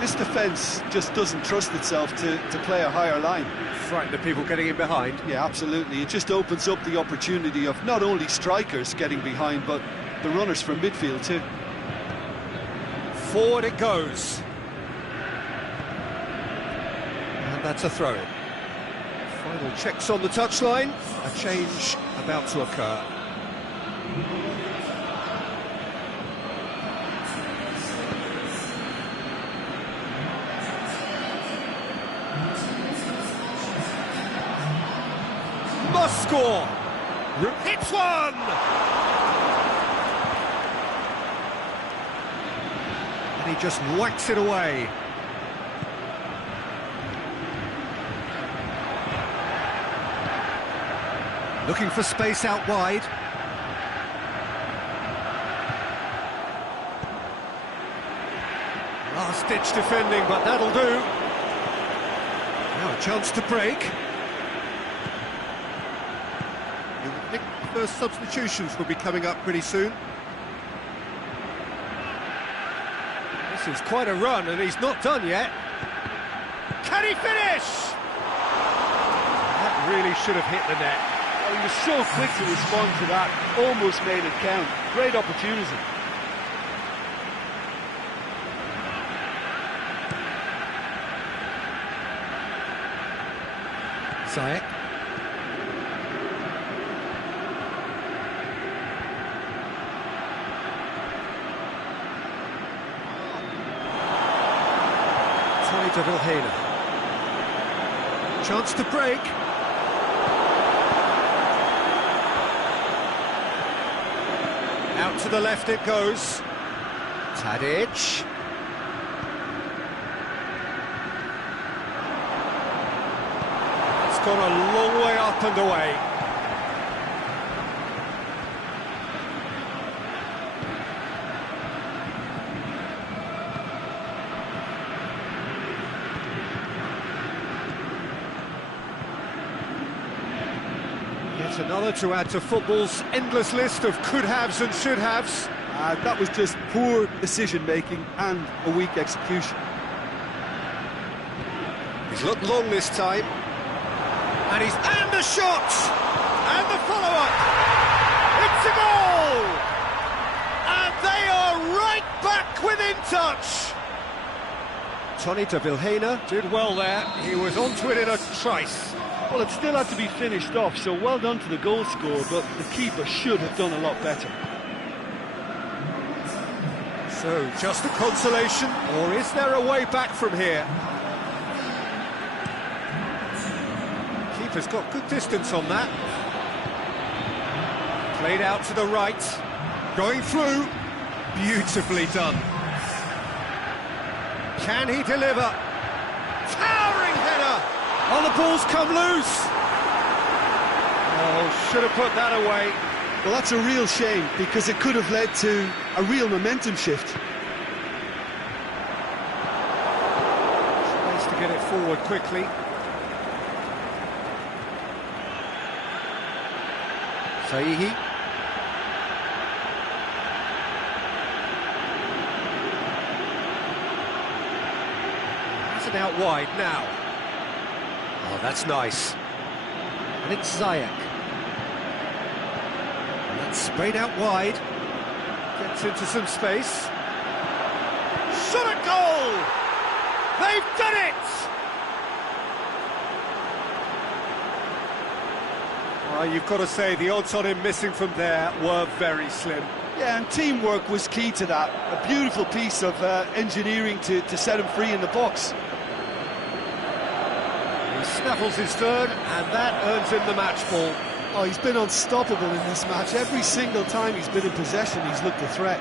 This defence just doesn't trust itself to play a higher line. Frighten the people getting in behind. Yeah, absolutely. It just opens up the opportunity of not only strikers getting behind, but the runners from midfield too. Forward it goes. And that's a throw-in. Final checks on the touchline. A change about to occur. Must score! Hits one! And he just whacks it away. Looking for space out wide. Last-ditch defending, but that'll do. Now a chance to break. You would think the first substitutions will be coming up pretty soon. This is quite a run, and he's not done yet. Can he finish? That really should have hit the net. Oh, he was so quick to respond to that, almost made it count. Great opportunity. Ziyech. Tony de Vilhena. Chance to break. Out to the left it goes. Tadic. It's gone a long way up and away. Yet another to add to football's endless list of could-haves and should-haves. That was just poor decision-making and a weak execution. He's looked long this time. And the shot! And the follow-up! It's a goal! And they are right back within touch! Tony de Vilhena did well there. He was onto it in a trice. Well, it still had to be finished off, so well done to the goal scorer, but the keeper should have done a lot better. So, just a consolation, or is there a way back from here? Keeper's got good distance on that. Played out to the right, going through, beautifully done. Can he deliver? Towering header! Oh, the ball's come loose! Oh, should have put that away. Well, that's a real shame, because it could have led to a real momentum shift. Nice to get it forward quickly. Saihi. Has it out wide now. Oh, that's nice. And it's Zayak. And that's sprayed out wide. Gets into some space. Shot at goal! They've done it! You've got to say, the odds on him missing from there were very slim. Yeah, and teamwork was key to that. A beautiful piece of engineering to set him free in the box. He snaffles his third, and that earns him the match ball. Oh, he's been unstoppable in this match. Every single time he's been in possession, he's looked a threat.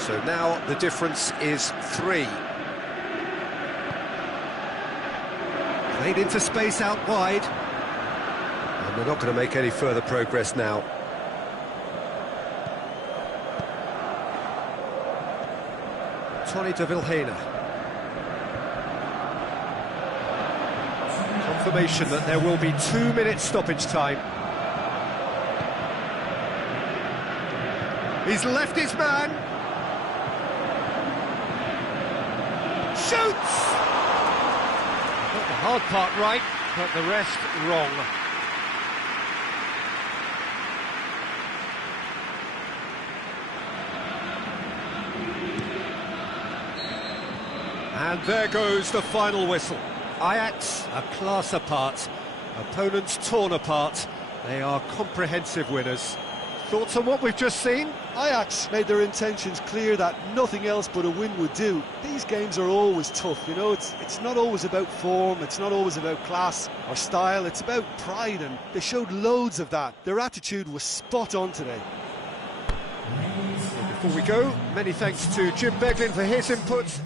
So now the difference is 3. Played into space out wide. And they're not going to make any further progress now. Tony de Vilhena. Confirmation that there will be 2 minutes stoppage time. He's left his man. Shoots! Got the hard part right, but the rest wrong. And there goes the final whistle. Ajax, a class apart. Opponents torn apart. They are comprehensive winners. Thoughts on what we've just seen? Ajax made their intentions clear that nothing else but a win would do. These games are always tough, you know, it's not always about form, it's not always about class or style, it's about pride, and they showed loads of that. Their attitude was spot on today. Before we go, many thanks to Jim Beglin for his input.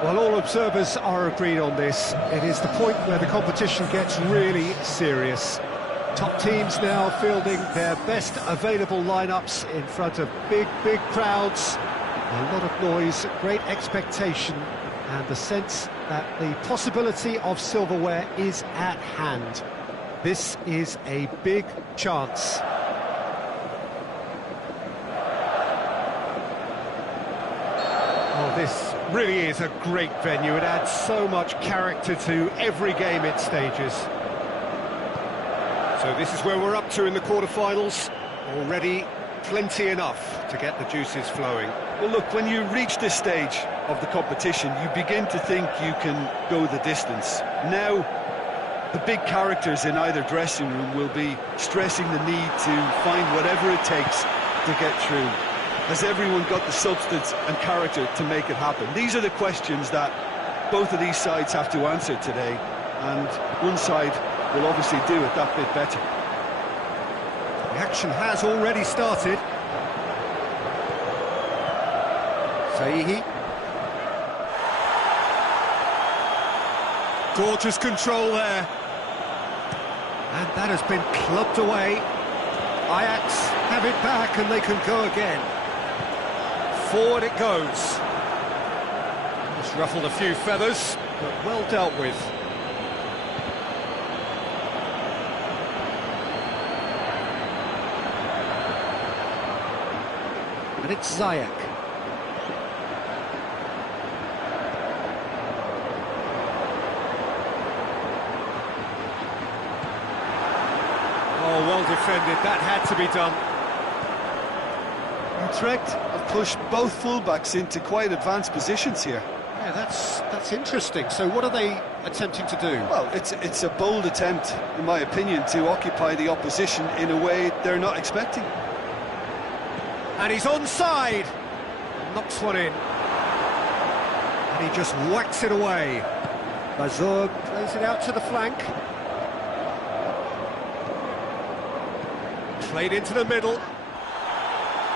Well, all observers are agreed on this. It is the point where the competition gets really serious. Top teams now fielding their best available lineups in front of big crowds. A lot of noise, great expectation, and the sense that the possibility of silverware is at hand. This is a big chance. Oh, this really is a great venue. It adds so much character to every game it stages. So this is where we're up to in the quarterfinals. Already plenty enough. to get the juices flowing. Well, look, when you reach this stage of the competition, you begin to think you can go the distance. Now, the big characters in either dressing room will be stressing the need to find whatever it takes to get through. Has everyone got the substance and character to make it happen? These are the questions that both of these sides have to answer today, and one side will obviously do it that bit better. The action has already started. Saihi. Gorgeous control there. And that has been clubbed away. Ajax have it back and they can go again. Forward it goes. It's ruffled a few feathers, but well dealt with. And it's Zayak. Oh, well defended, that had to be done. Utrecht have pushed both fullbacks into quite advanced positions here. Yeah, that's interesting. So what are they attempting to do? Well, it's a bold attempt, in my opinion, to occupy the opposition in a way they're not expecting. And he's onside. Knocks one in. And he just whacks it away. Bazog plays it out to the flank. Played into the middle.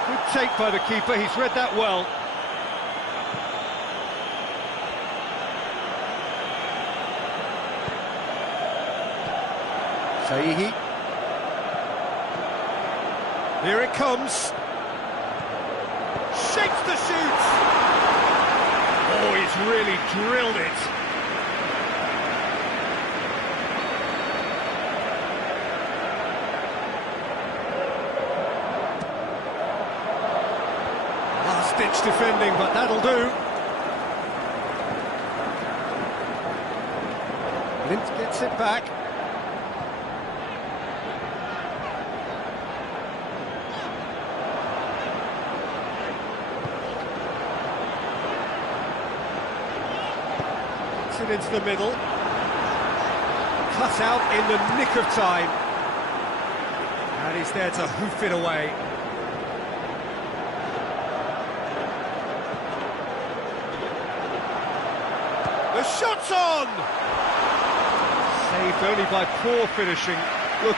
Good take by the keeper, he's read that well. Saihi. Here it comes. Shakes the shoot! Oh, he's really drilled it. Last-ditch defending, but that'll do. Lint gets it back. It into the middle, cut out in the nick of time, and he's there to hoof it away. The shot's on! Saved only by poor finishing. Look,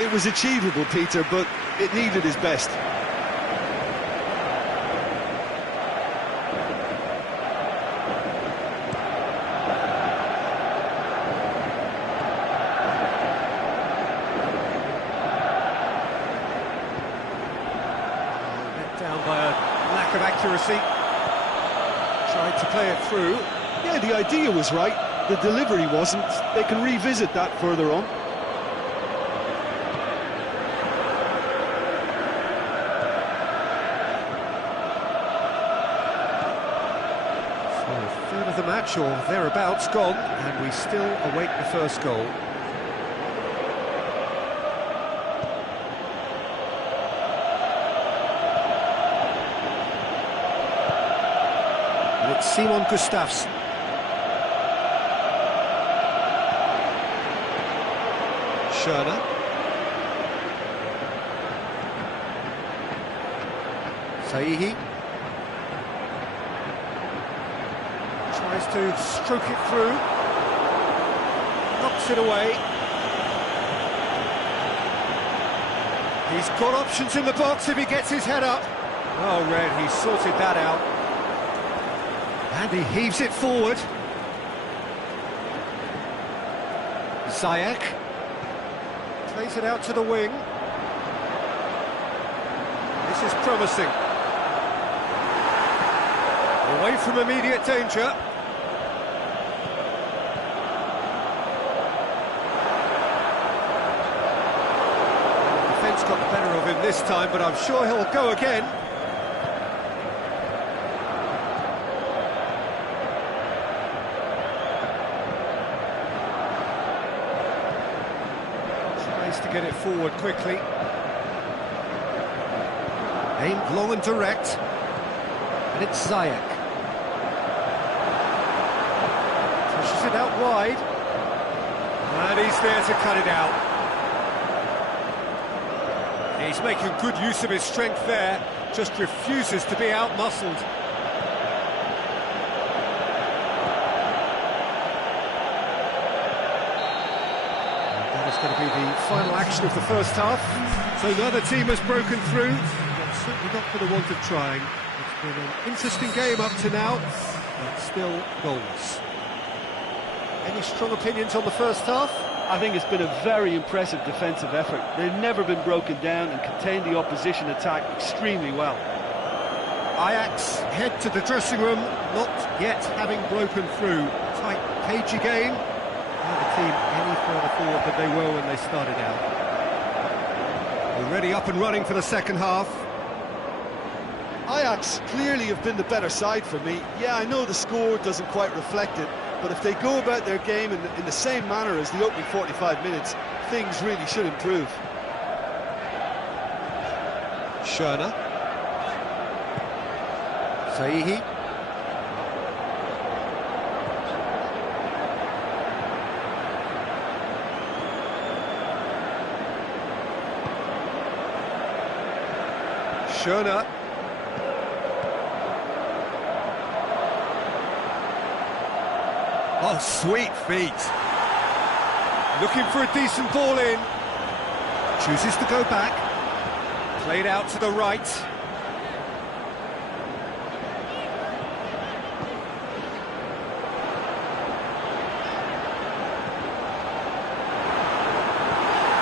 it was achievable, Peter, but it needed his best. Down by a lack of accuracy. Tried to play it through. Yeah, the idea was right, the delivery wasn't. They can revisit that further on. So a third of the match, or thereabouts, gone, and we still await the first goal. It's Simon Gustafsson. Schöne. Saihi. Tries to stroke it through. Knocks it away. He's got options in the box if he gets his head up. Oh, Red, he's sorted that out. And he heaves it forward. Zayak plays it out to the wing. This is promising. Away from immediate danger. The defence got the better of him this time, but I'm sure he'll go again. To get it forward quickly. Aimed long and direct. And it's Ziyech. Pushes it out wide. And he's there to cut it out. He's making good use of his strength there. Just refuses to be out-muscled. It's going to be the final action of the first half. So neither team has broken through, but certainly not for the want of trying. It's been an interesting game up to now, but still goalless. Any strong opinions on the first half? I think it's been a very impressive defensive effort. They've never been broken down and contained the opposition attack extremely well. Ajax head to the dressing room, not yet having broken through. Tight, cagey game. The team any further forward than they were when they started out. Already up and running for the second half. Ajax clearly have been the better side for me. Yeah, I know the score doesn't quite reflect it, but if they go about their game in the same manner as the opening 45 minutes, things really should improve. Schöner. Saihi. Schöner. Oh, sweet feet. Looking for a decent ball in. Chooses to go back. Played out to the right.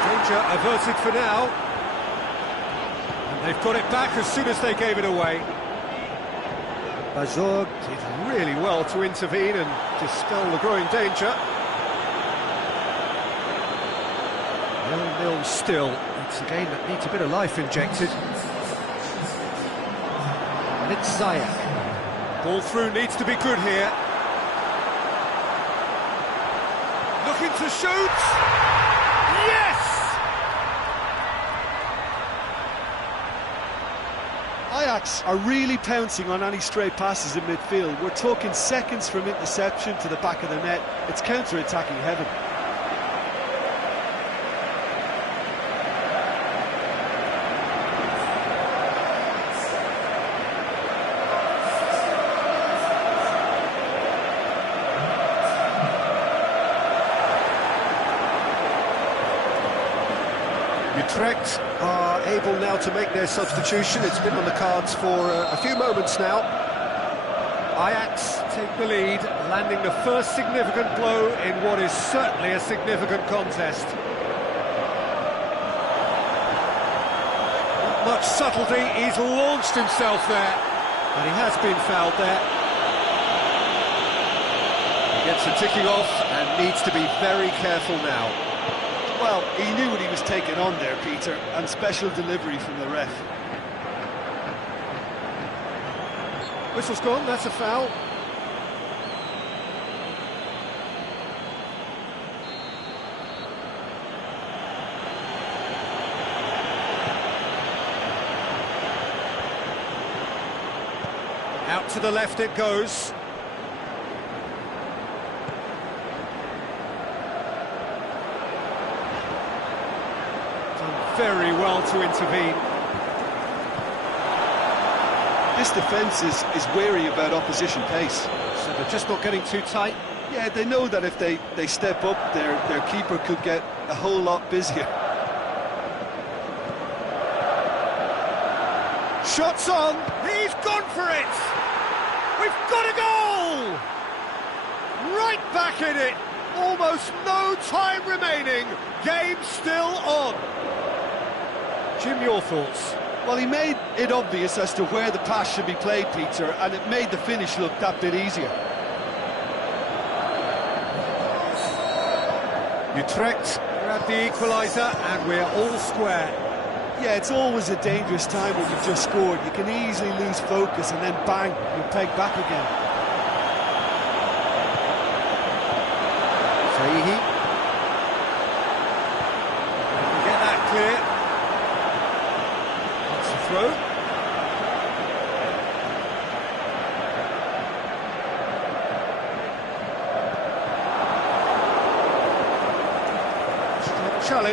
Danger averted for now. They've got it back as soon as they gave it away. Bajor did really well to intervene and dispel the growing danger. 0-0 still. It's a game that needs a bit of life injected. And it's Ziyech. Ball through needs to be good here. Looking to shoot! Yes! Ajax are really pouncing on any stray passes in midfield. We're talking seconds from interception to the back of the net. It's counter-attacking heaven. Utrecht are able now to make their substitution. It's been on the cards for a few moments now. Ajax take the lead, landing the first significant blow in what is certainly a significant contest. Not much subtlety, he's launched himself there, and he has been fouled there. He gets the ticking off and needs to be very careful now. Well, he knew what he was taking on there, Peter, and special delivery from the ref. Whistle's gone, that's a foul. Out to the left it goes. Very well to intervene. This defence is wary about opposition pace. So they're just not getting too tight. Yeah, they know that if they step up, their keeper could get a whole lot busier. Shots on, he's gone for it! We've got a goal! Right back in it! Almost no time remaining, game still on. Jim, your thoughts? Well, he made it obvious as to where the pass should be played, Peter, and it made the finish look that bit easier. Utrecht grab the equaliser, and we're all square. Yeah, it's always a dangerous time when you've just scored. You can easily lose focus and then bang, you're pegged back again. Saihi. Get that clear. Throw.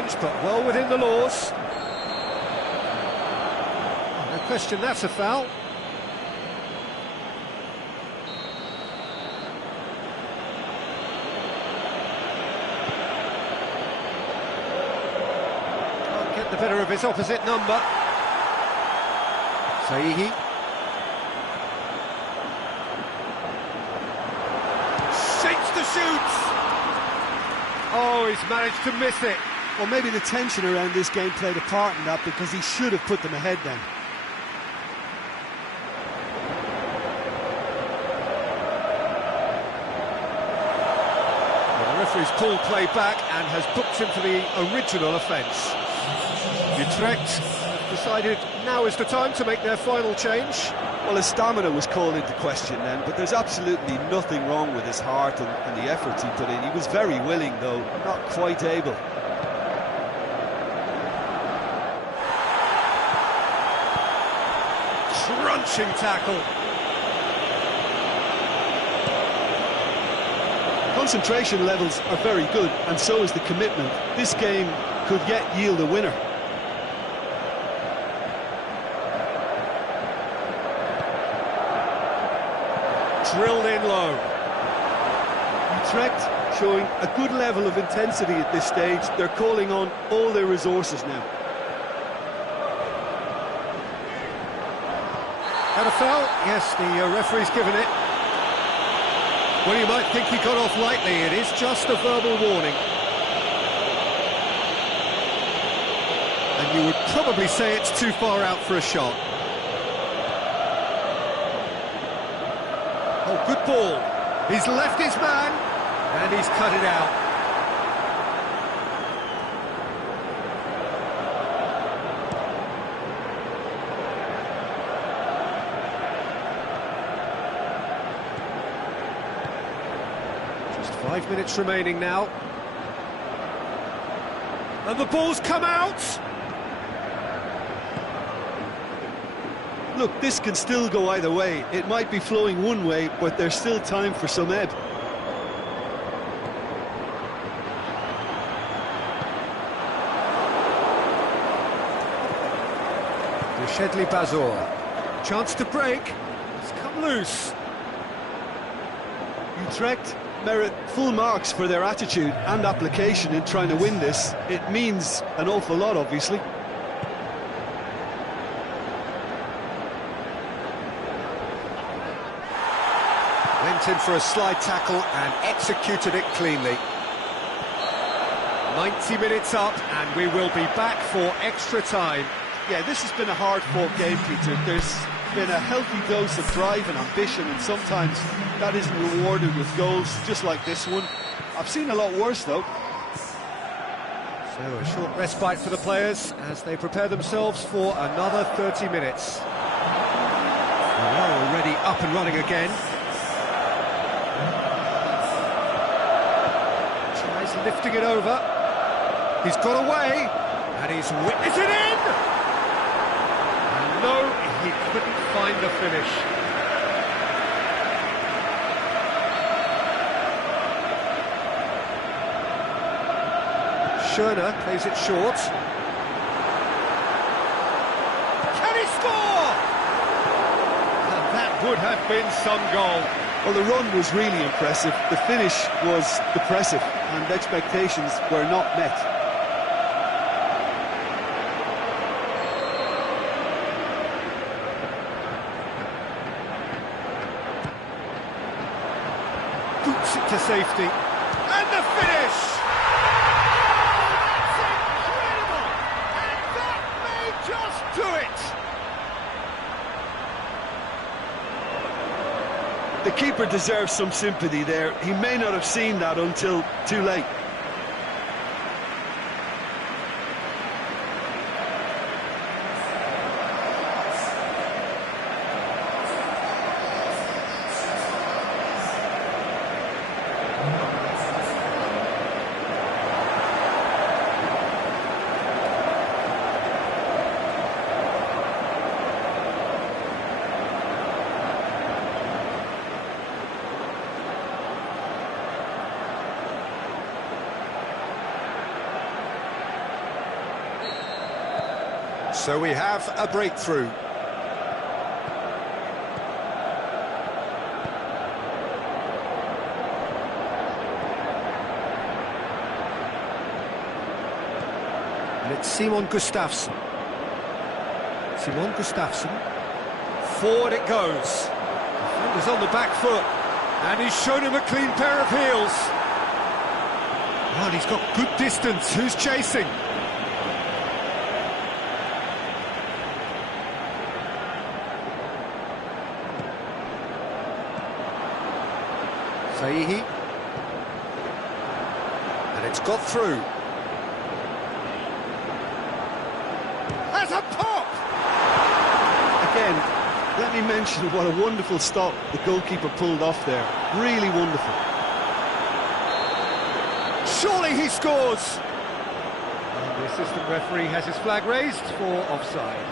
challenge, but well within the laws. No question that's a foul. Can't get the better of his opposite number. Saihi. Shapes to shoot! Oh, he's managed to miss it. Well, maybe the tension around this game played a part in that, because he should have put them ahead then. Well, the referee's pulled play back and has booked him for the original offence. Utrecht decided now is the time to make their final change. Well, his stamina was called into question then, but there's absolutely nothing wrong with his heart and the efforts he put in. He was very willing, though, not quite able. Crunching tackle. Concentration levels are very good, and so is the commitment. This game could yet yield a winner. Drilled in low. Utrecht showing a good level of intensity at this stage. They're calling on all their resources now. Had a foul? Yes, the referee's given it. Well, you might think he got off lightly. It is just a verbal warning. And you would probably say it's too far out for a shot. Oh, good ball. He's left his man, and he's cut it out. Just 5 minutes remaining now. And the ball's come out! Look, this can still go either way. It might be flowing one way, but there's still time for some ebb. Shedley Bazor. Chance to break. It's come loose. Utrecht merit full marks for their attitude and application in trying to win this. It means an awful lot, obviously. Went in for a slide tackle and executed it cleanly. 90 minutes up, and we will be back for extra time. Yeah, this has been a hard-fought game, Peter. There's been a healthy dose of drive and ambition, and sometimes that isn't rewarded with goals, just like this one. I've seen a lot worse, though. So a short respite for the players as they prepare themselves for another 30 minutes. They are already up and running again. Tries lifting it over. He's got away, and he's whipped it in! No, he couldn't find the finish. Schöner plays it short. Can he score? And that would have been some goal. Well, the run was really impressive. The finish was depressive, and expectations were not met. Boots it to safety. And the finish! Oh, that's incredible! And that may just do it! The keeper deserves some sympathy there. He may not have seen that until too late. So we have a breakthrough. And it's Simon Gustafsson. Simon Gustafsson. Forward it goes. Defender's on the back foot. And he's shown him a clean pair of heels. Well, he's got good distance. Who's chasing? Saihi. And it's got through. Has a pop! Again, let me mention what a wonderful stop the goalkeeper pulled off there. Really wonderful. Surely he scores! And the assistant referee has his flag raised for offside.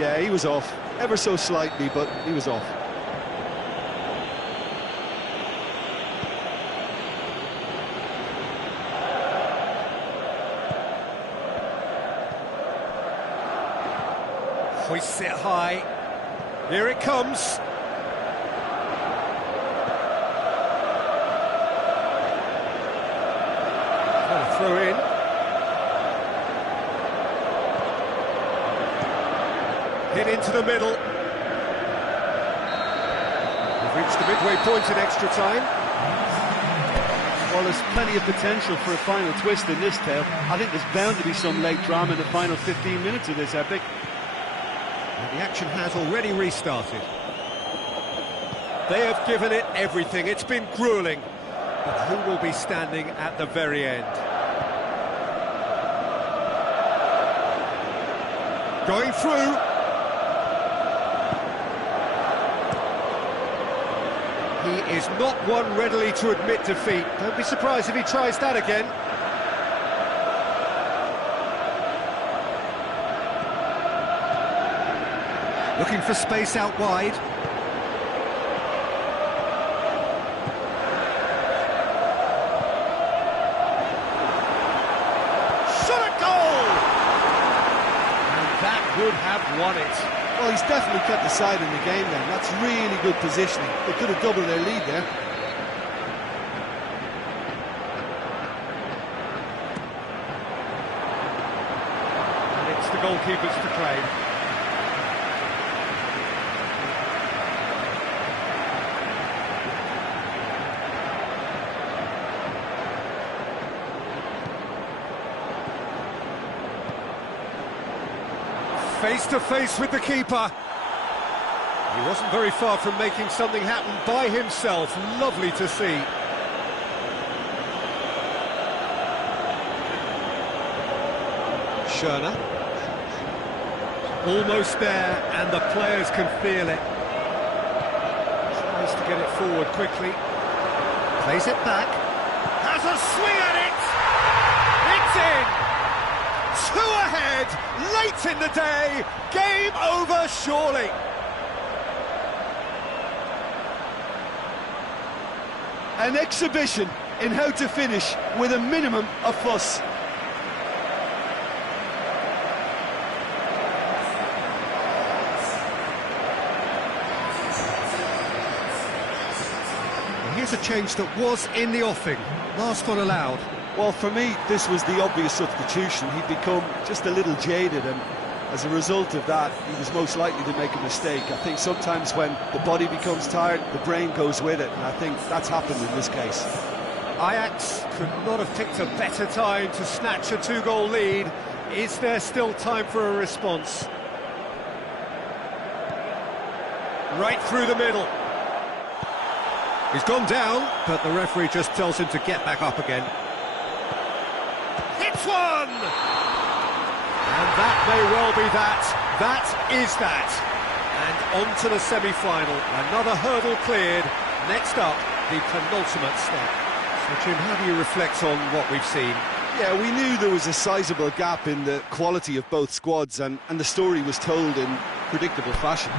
Yeah, he was off. Ever so slightly, but he was off. Hoists it high. Here it comes. Got a throw in. Hit into the middle. We've reached the midway point in extra time. Well, there's plenty of potential for a final twist in this tale. I think there's bound to be some late drama in the final 15 minutes of this epic. The action has already restarted. They have given it everything. It's been gruelling. But who will be standing at the very end? Going through. He is not one readily to admit defeat. Don't be surprised if he tries that again. Looking for space out wide. Shot a goal! And that would have won it. Well, he's definitely kept the side in the game then. That's really good positioning. They could have doubled their lead there. And it's the goalkeepers to claim. Face to face with the keeper. He wasn't very far from making something happen by himself. Lovely to see. Schöner. Almost there, and the players can feel it. Tries to get it forward quickly. Plays it back. Has a swing at it! It's in! Two ahead, late in the day, game over surely. An exhibition in how to finish with a minimum of fuss. Here's a change that was in the offing, last one allowed. Well, for me, this was the obvious substitution. He'd become just a little jaded, and as a result of that, he was most likely to make a mistake. I think sometimes when the body becomes tired, the brain goes with it, and I think that's happened in this case. Ajax could not have picked a better time to snatch a two-goal lead. Is there still time for a response? Right through the middle. He's gone down, but the referee just tells him to get back up again. Hits one! And that may well be that. That is that. And on to the semi-final. Another hurdle cleared. Next up, the penultimate step. So, Jim, how do you reflect on what we've seen? Yeah, we knew there was a sizable gap in the quality of both squads, and the story was told in predictable fashion.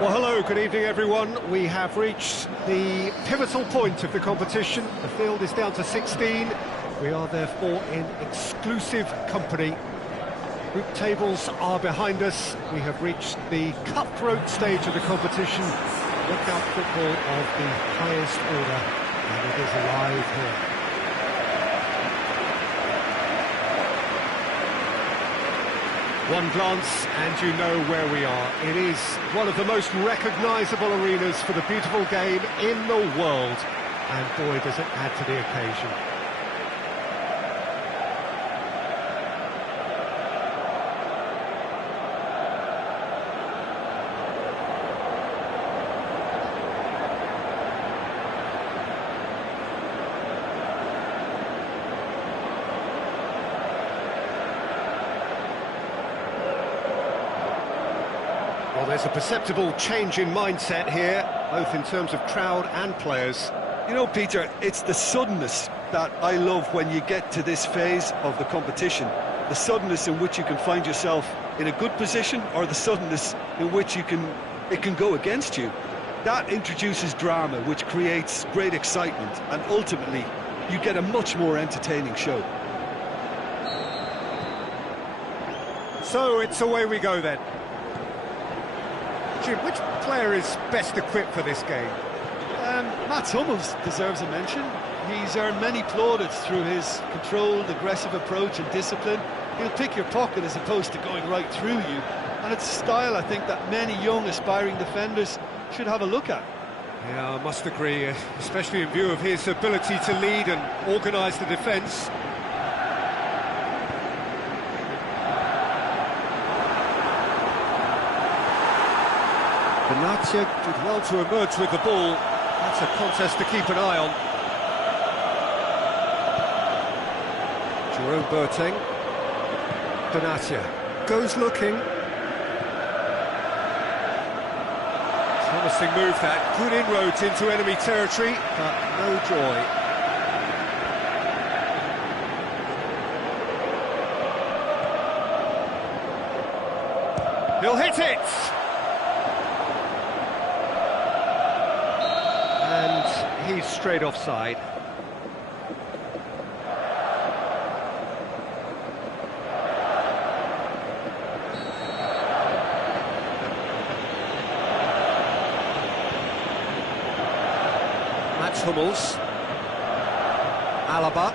Well, hello, good evening, everyone. We have reached the pivotal point of the competition. The field is down to 16. We are therefore in exclusive company. Group tables are behind us. We have reached the cutthroat stage of the competition. Knockout football of the highest order, and it is alive here. One glance and you know where we are. It is one of the most recognisable arenas for the beautiful game in the world. And boy, does it add to the occasion. Well, there's a perceptible change in mindset here, both in terms of crowd and players. You know, Peter, it's the suddenness that I love when you get to this phase of the competition. The suddenness in which you can find yourself in a good position, or the suddenness in which it can go against you. That introduces drama, which creates great excitement, and ultimately you get a much more entertaining show. So it's away we go then. Jim, which player is best equipped for this game? Mats Hummels deserves a mention. He's earned many plaudits through his controlled, aggressive approach and discipline. He'll pick your pocket as opposed to going right through you. And it's a style, I think, that many young, aspiring defenders should have a look at. Yeah, I must agree, especially in view of his ability to lead and organise the defence. Benatia did well to emerge with the ball. That's a contest to keep an eye on. Jerome Boateng. Benatia goes looking. Promising move that. Good inroads into enemy territory, but no joy. He'll hit it! And he's straight offside. Mats Hummels. Alaba.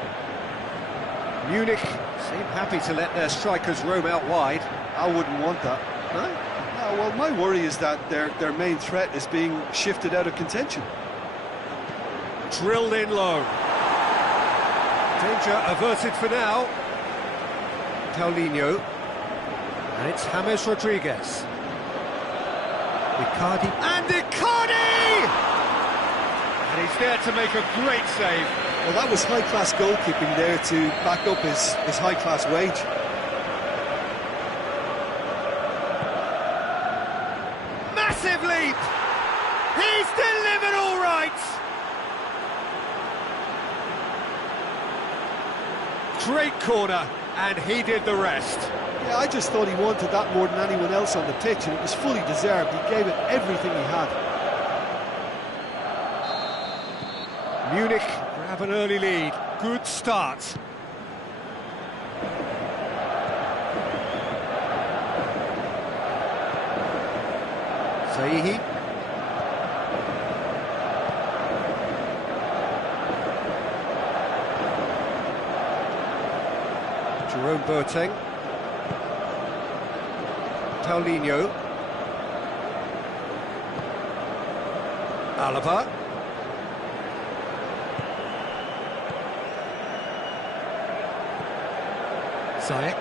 Munich seem happy to let their strikers roam out wide. I wouldn't want that. No? No, well, my worry is that their main threat is being shifted out of contention. Drilled in low. Danger averted for now. Paulinho. And it's James Rodriguez. Icardi. And Icardi! And he's there to make a great save. Well, that was high-class goalkeeping there to back up his high-class wage. Massive leap! He's delivered all right! Great corner, and he did the rest. Yeah, I just thought he wanted that more than anyone else on the pitch, and it was fully deserved. He gave it everything he had. Munich grab an early lead. Good start. Zayihi. Jerome Boateng. Paulinho. Alaba. Ziyech.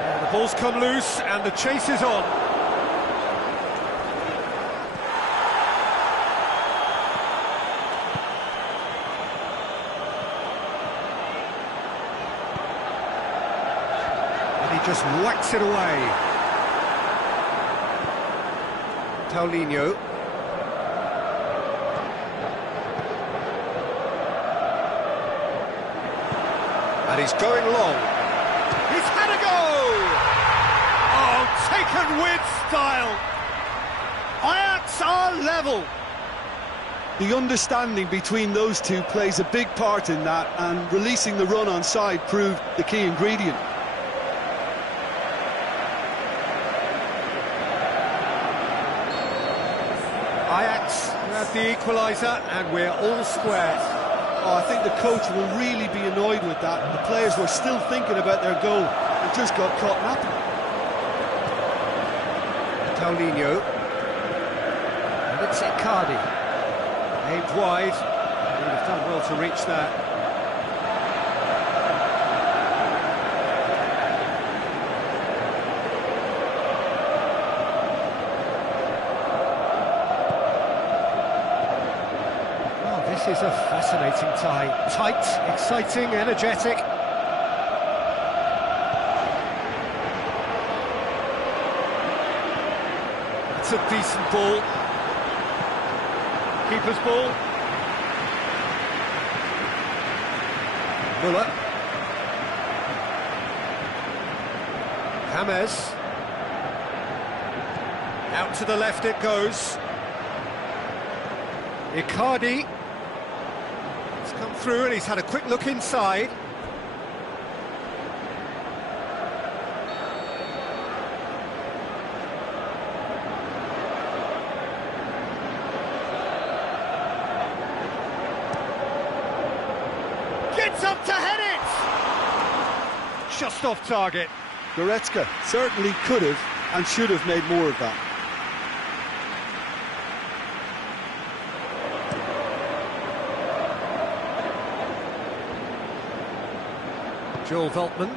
And the ball's come loose and the chase is on. And he just whacks it away. Paulinho. And he's going long. He's had a go! and with style. Ajax are level. The understanding between those two plays a big part in that, and releasing the run on side proved the key ingredient. Ajax have the equaliser, and we're all square. Oh, I think the coach will really be annoyed with that. The players were still thinking about their goal and just got caught napping. Paulinho. And it's Icardi. Aimed wide. He would have done well to reach that. Well, this is a fascinating tie. Tight, exciting, energetic. It's a decent ball. Keeper's ball. Muller. James. Out to the left it goes. Icardi. He's come through and he's had a quick look inside. Gets up to head it! Just off target. Goretzka certainly could have and should have made more of that. Joel Veltman.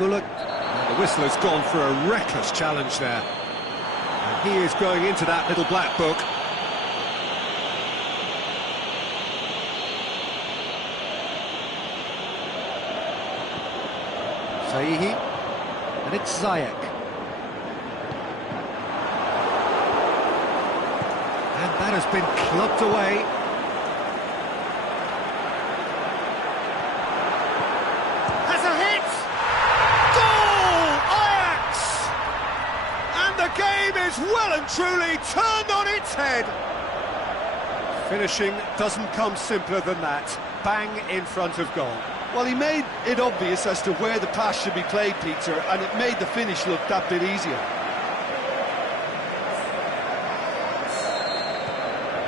Muller. And the whistle has gone for a reckless challenge there. And he is going into that little black book. Sahihi, and it's Ziyech. And that has been clubbed away. Has a hit! Goal! Ajax! And the game is well and truly turned on its head. Finishing doesn't come simpler than that. Bang in front of goal. Well, he made it obvious as to where the pass should be played, Peter, and it made the finish look that bit easier.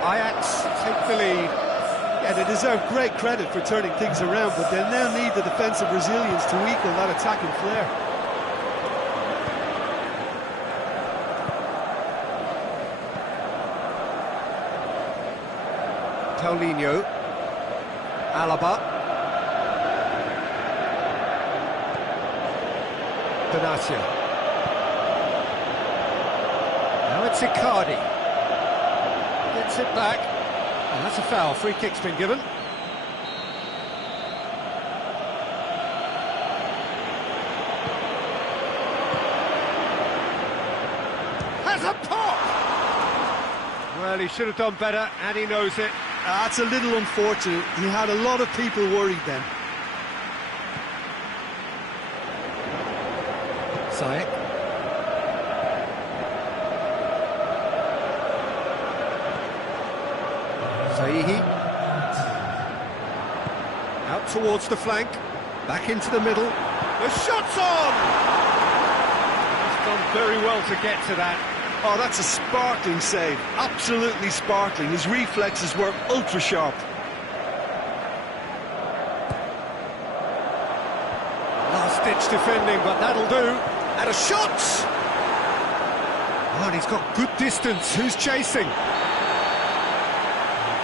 Ajax take the lead. Yeah, they deserve great credit for turning things around, but they now need the defensive resilience to equal that attacking flair. Paulinho. Alaba. Benatia. Now it's Icardi. Gets it back. And that's a foul. Free kick's been given. Has a pop! Well, he should have done better, and he knows it. That's a little unfortunate. He had a lot of people worried then. Ziyech. Sahihi. Out towards the flank. Back into the middle. The shot's on! He's done very well to get to that. Oh, that's a sparkling save. Absolutely sparkling. His reflexes were ultra-sharp. Last-ditch defending, but that'll do. And a shot! Oh, and he's got good distance. Who's chasing?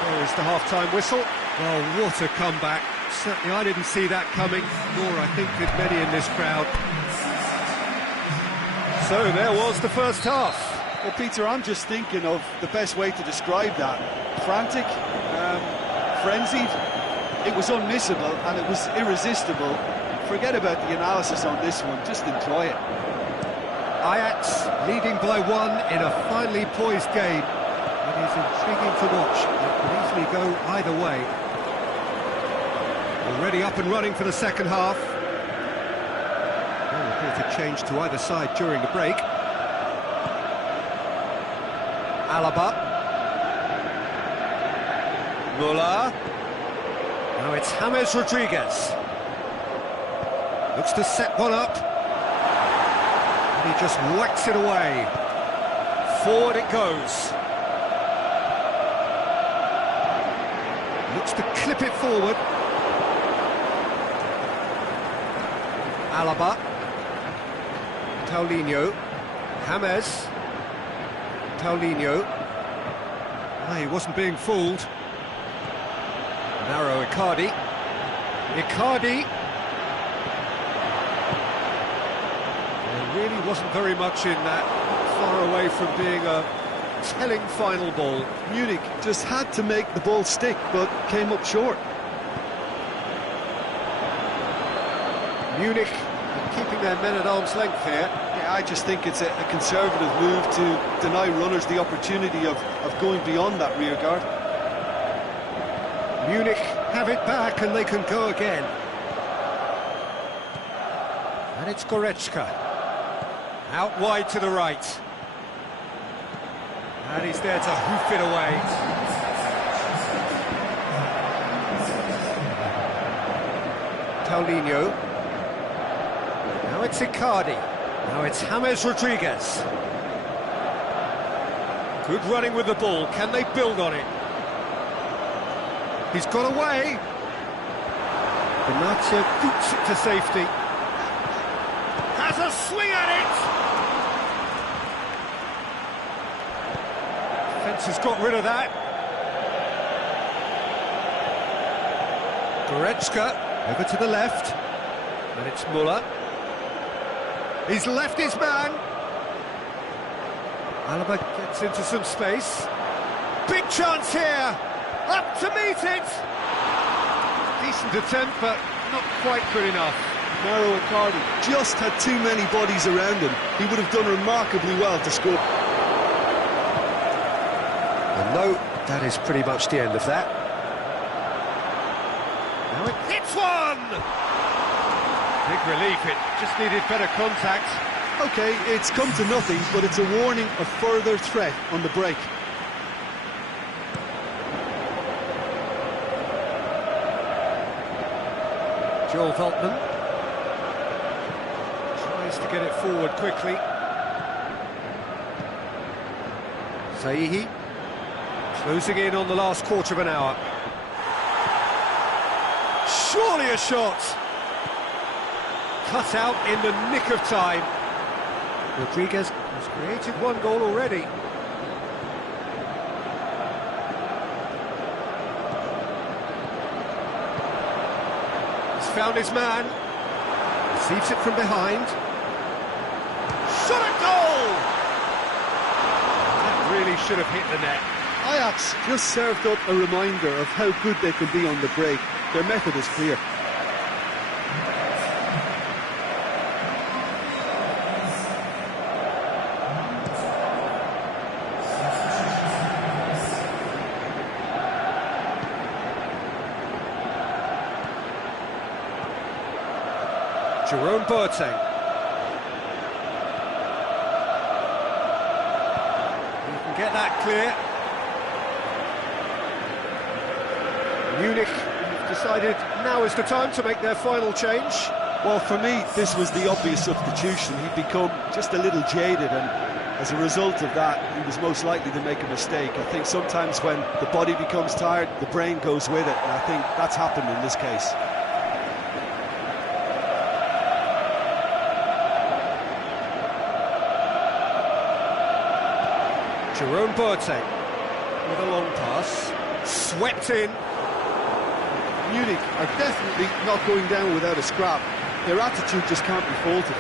There is the half-time whistle. Well, what a comeback. Certainly I didn't see that coming, nor I think did many in this crowd. So there was the first half. Well, Peter, I'm just thinking of the best way to describe that. Frantic, frenzied. It was unmissable and it was irresistible. Forget about the analysis on this one, just enjoy it. Ajax leading by 1 in a finely poised game. It is intriguing to watch. It could easily go either way. Already up and running for the second half. change to either side during the break. Alaba. Muller. Now it's James Rodriguez. Looks to set one up. And he just whacks it away. Forward it goes. Looks to clip it forward. Alaba. Paulinho. James. Paulinho. Ah, he wasn't being fooled. Narrow Icardi. Icardi. There really wasn't very much in that. Far away from being a telling final ball. Munich just had to make the ball stick, but came up short. Munich keeping their men at arm's length here. Yeah, I just think it's a conservative move to deny runners the opportunity of going beyond that rear guard. Munich have it back and they can go again. And it's Goretzka. Out wide to the right. And he's there to hoof it away. Paulinho. Now it's Icardi. Now it's James Rodriguez. Good running with the ball. Can they build on it? He's got away. Benatia boots it to safety. Has a swing at it. Defence has got rid of that. Goretzka over to the left. And it's Muller. He's left his man. Alaba gets into some space. Big chance here. Up to meet it. Decent attempt, but not quite good enough. Mauro Icardi just had too many bodies around him. He would have done remarkably well to score. And no, that is pretty much the end of that. Now it hits one! Big relief, it just needed better contact. OK, it's come to nothing, but it's a warning of further threat on the break. Joel Veltman tries to get it forward quickly. Zaihi closing in on the last quarter of an hour. Surely a shot! Cut out in the nick of time. Rodriguez has created one goal already. Found his man, receives it from behind. Shot at goal! That really should have hit the net. Ajax just served up a reminder of how good they can be on the break. Their method is clear. Jerome Boateng. You can get that clear. Munich have decided now is the time to make their final change. Well, for me, this was the obvious substitution. He'd become just a little jaded, and as a result of that, he was most likely to make a mistake. I think sometimes when the body becomes tired, the brain goes with it, and I think that's happened in this case. Jerome Boateng with a long pass, swept in. Munich are definitely not going down without a scrap. Their attitude just can't be faulted.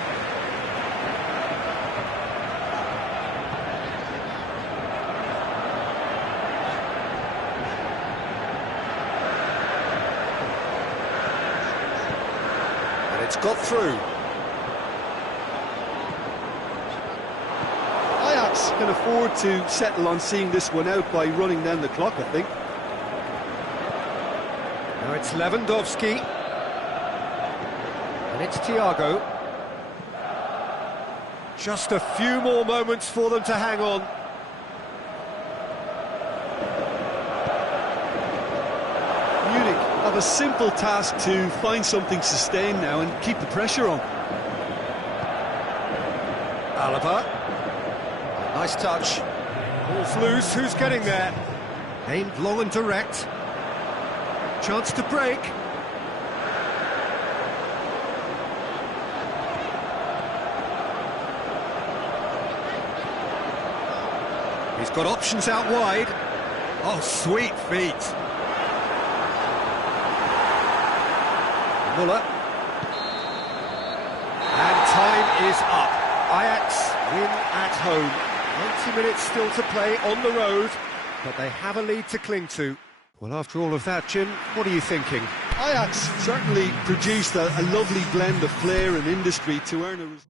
And it's got through. Ajax can afford to settle on seeing this one out by running down the clock, I think. Now it's Lewandowski. And it's Thiago. Just a few more moments for them to hang on. Munich have a simple task to find something sustained now and keep the pressure on. Alaba. Nice touch. Ball's loose, who's getting there? Aimed long and direct. Chance to break. He's got options out wide. Oh, sweet feet. Muller. And time is up. Ajax win at home. 90 minutes still to play on the road, but they have a lead to cling to. Well, after all of that, Jim, what are you thinking? Ajax certainly produced a lovely blend of flair and industry to earn a result.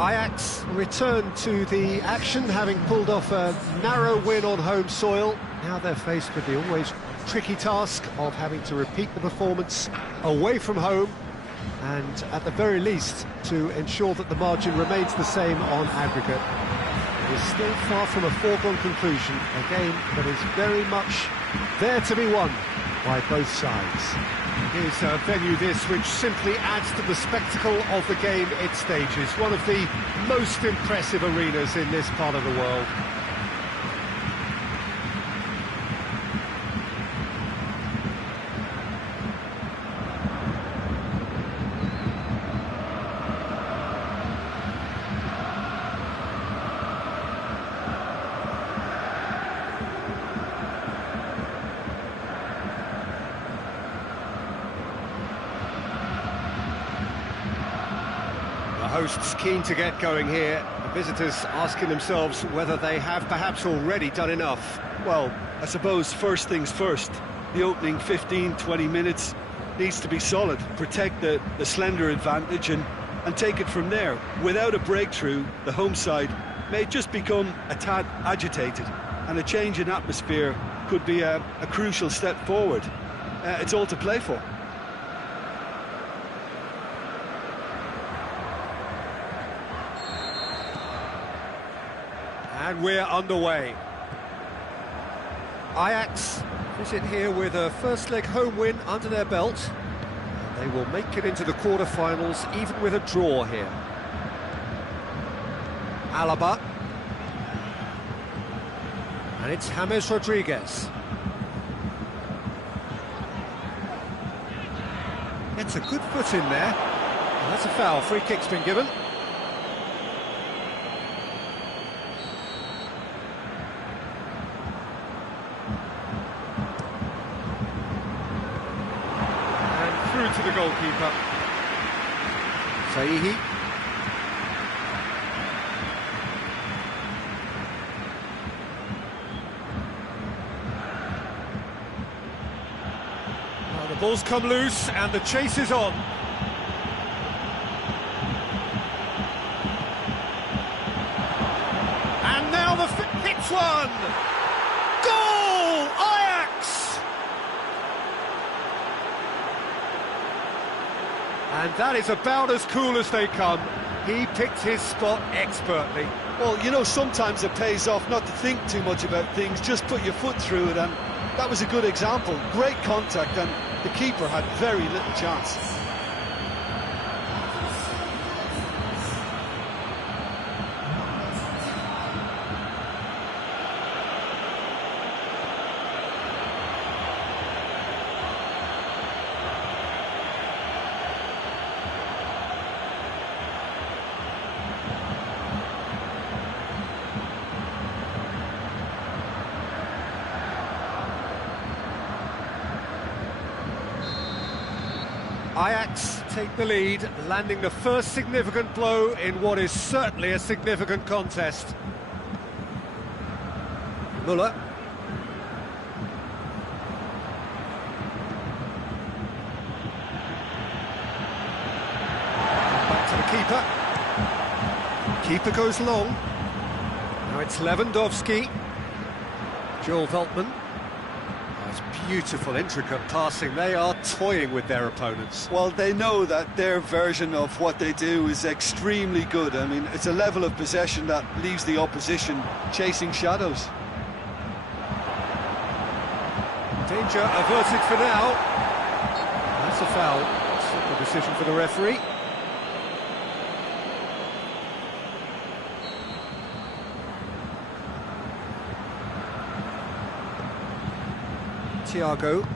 Ajax return to the action, having pulled off a narrow win on home soil. Now they're faced with the always tricky task of having to repeat the performance away from home, and at the very least to ensure that the margin remains the same on aggregate. It is still far from a foregone conclusion, a game that is very much there to be won by both sides. Here's a venue this which simply adds to the spectacle of the game it stages. One of the most impressive arenas in this part of the world. The hosts keen to get going here. The visitors asking themselves whether they have perhaps already done enough. Well, I suppose first things first. The opening 15-20 minutes needs to be solid, protect the slender advantage and take it from there. Without a breakthrough, the home side may just become a tad agitated, and a change in atmosphere could be a crucial step forward. It's all to play for. And we're underway. Ajax visit here with a first leg home win under their belt. And they will make it into the quarter-finals even with a draw here. Alaba. And it's James Rodriguez. It's a good foot in there. And that's a foul. Free kick's been given. And through to the goalkeeper. Saihi. Well, the ball's come loose and the chase is on. And now the hits one! Goal! Ajax! And that is about as cool as they come. He picked his spot expertly. Well, you know, sometimes it pays off not to think too much about things, just put your foot through it, and that was a good example. Great contact, and the keeper had very little chance. Ajax take the lead, landing the first significant blow in what is certainly a significant contest. Muller. Back to the keeper. Keeper goes long. Now it's Lewandowski. Joel Veltman. That's beautiful, intricate passing. They are toying with their opponents. Well, they know that their version of what they do is extremely good. I mean, it's a level of possession that leaves the opposition chasing shadows. Danger averted for now. That's a foul. Simple decision for the referee. Thiago.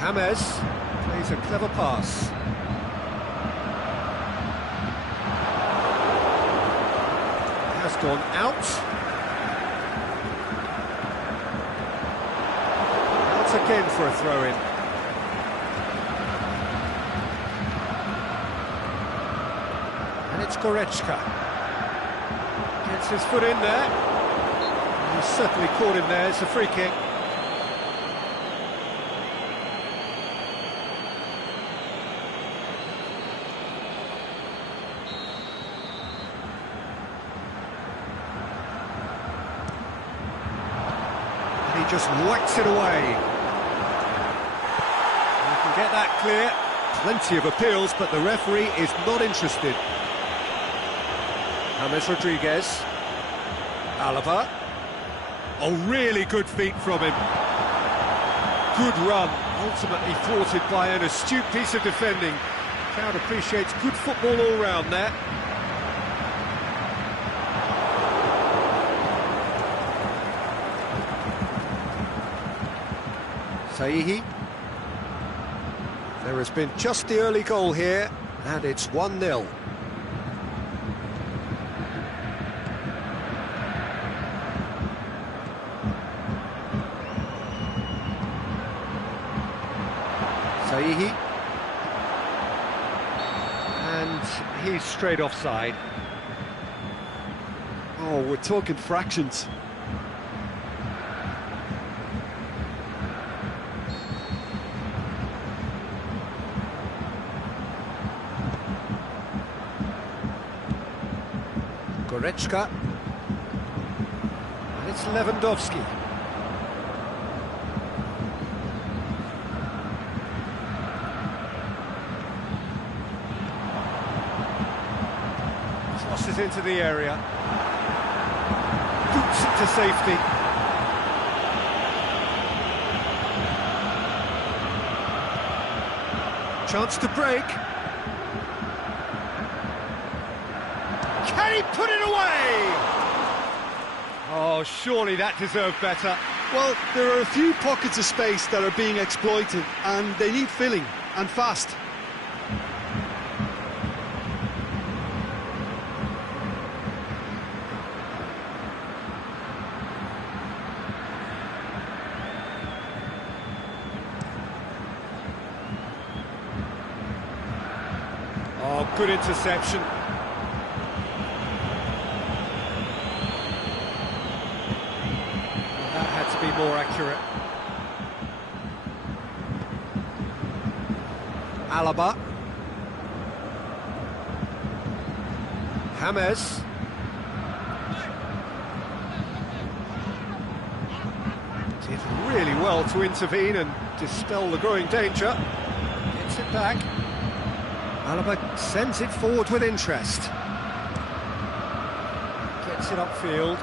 James plays a clever pass. Has gone out. Out again for a throw-in. And it's Goretzka. Gets his foot in there. He's certainly caught him there. It's a free kick. And he just whacks it away. You can get that clear. Plenty of appeals, but the referee is not interested. James Rodriguez. Alaba. Oh, really good feet from him. Good run, ultimately thwarted by an astute piece of defending. Crowd appreciates good football all round there. Saihi. There has been just the early goal here, and it's 1-0. Saihi. And he's straight offside. Oh, we're talking fractions. Goretzka. And it's Lewandowski. Tosses into the area. Boots it to safety. Chance to break. Can he put it away? Oh, surely that deserved better. Well, there are a few pockets of space that are being exploited, and they need filling, and fast. Oh, good interception. That had to be more accurate. Alaba. James. Did really well to intervene and dispel the growing danger. Gets it back. Alaba sends it forward with interest. Gets it upfield.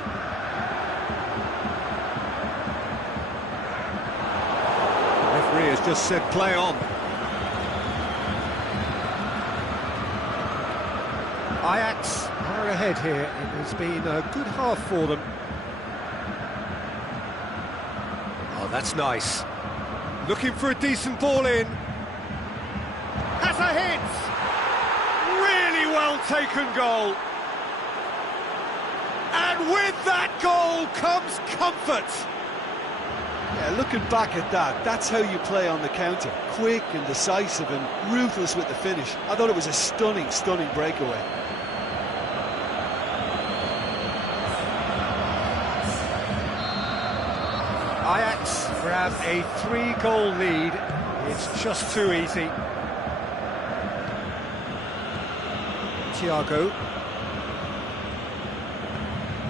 The referee has just said play on. Ajax are ahead here. It has been a good half for them. Oh, that's nice. Looking for a decent ball in. Has a hit! Really well taken goal. And with that goal comes comfort. Yeah, looking back at that, that's how you play on the counter. Quick and decisive and ruthless with the finish. I thought it was a stunning, stunning breakaway. Ajax grab a 3-goal lead. It's just too easy. Thiago.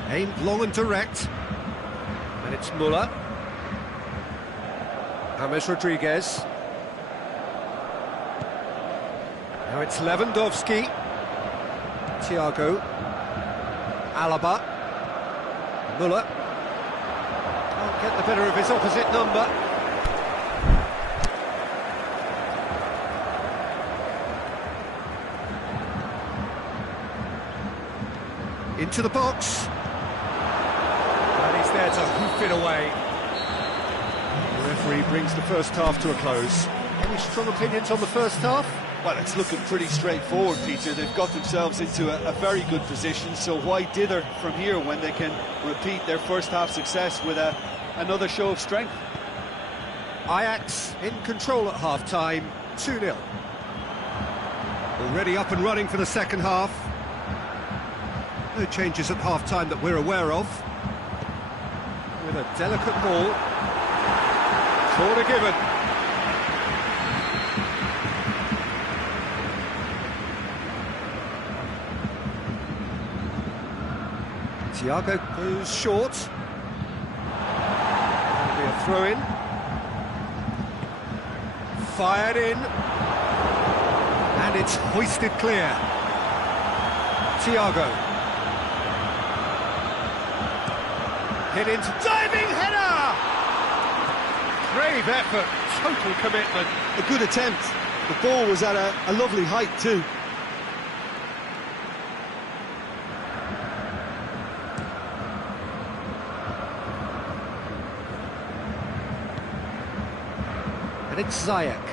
Aimed long and direct. And it's Muller. James Rodriguez. Now it's Lewandowski. Thiago. Alaba. Muller. Can't get the better of his opposite number. Into the box. And he's there to hoof it away. The referee brings the first half to a close. Any strong opinions on the first half? Well, it's looking pretty straightforward, Peter. They've got themselves into a very good position, so why dither from here when they can repeat their first half success with another show of strength? Ajax in control at half-time, 2-0. Already up and running for the second half. No changes at half-time that we're aware of. With a delicate ball. Corner given. Thiago goes short. That'll be a throw-in. Fired in. And it's hoisted clear. Thiago. Hit into diving header! Brave effort, total commitment. A good attempt. The ball was at a lovely height too. And it's Ziyech.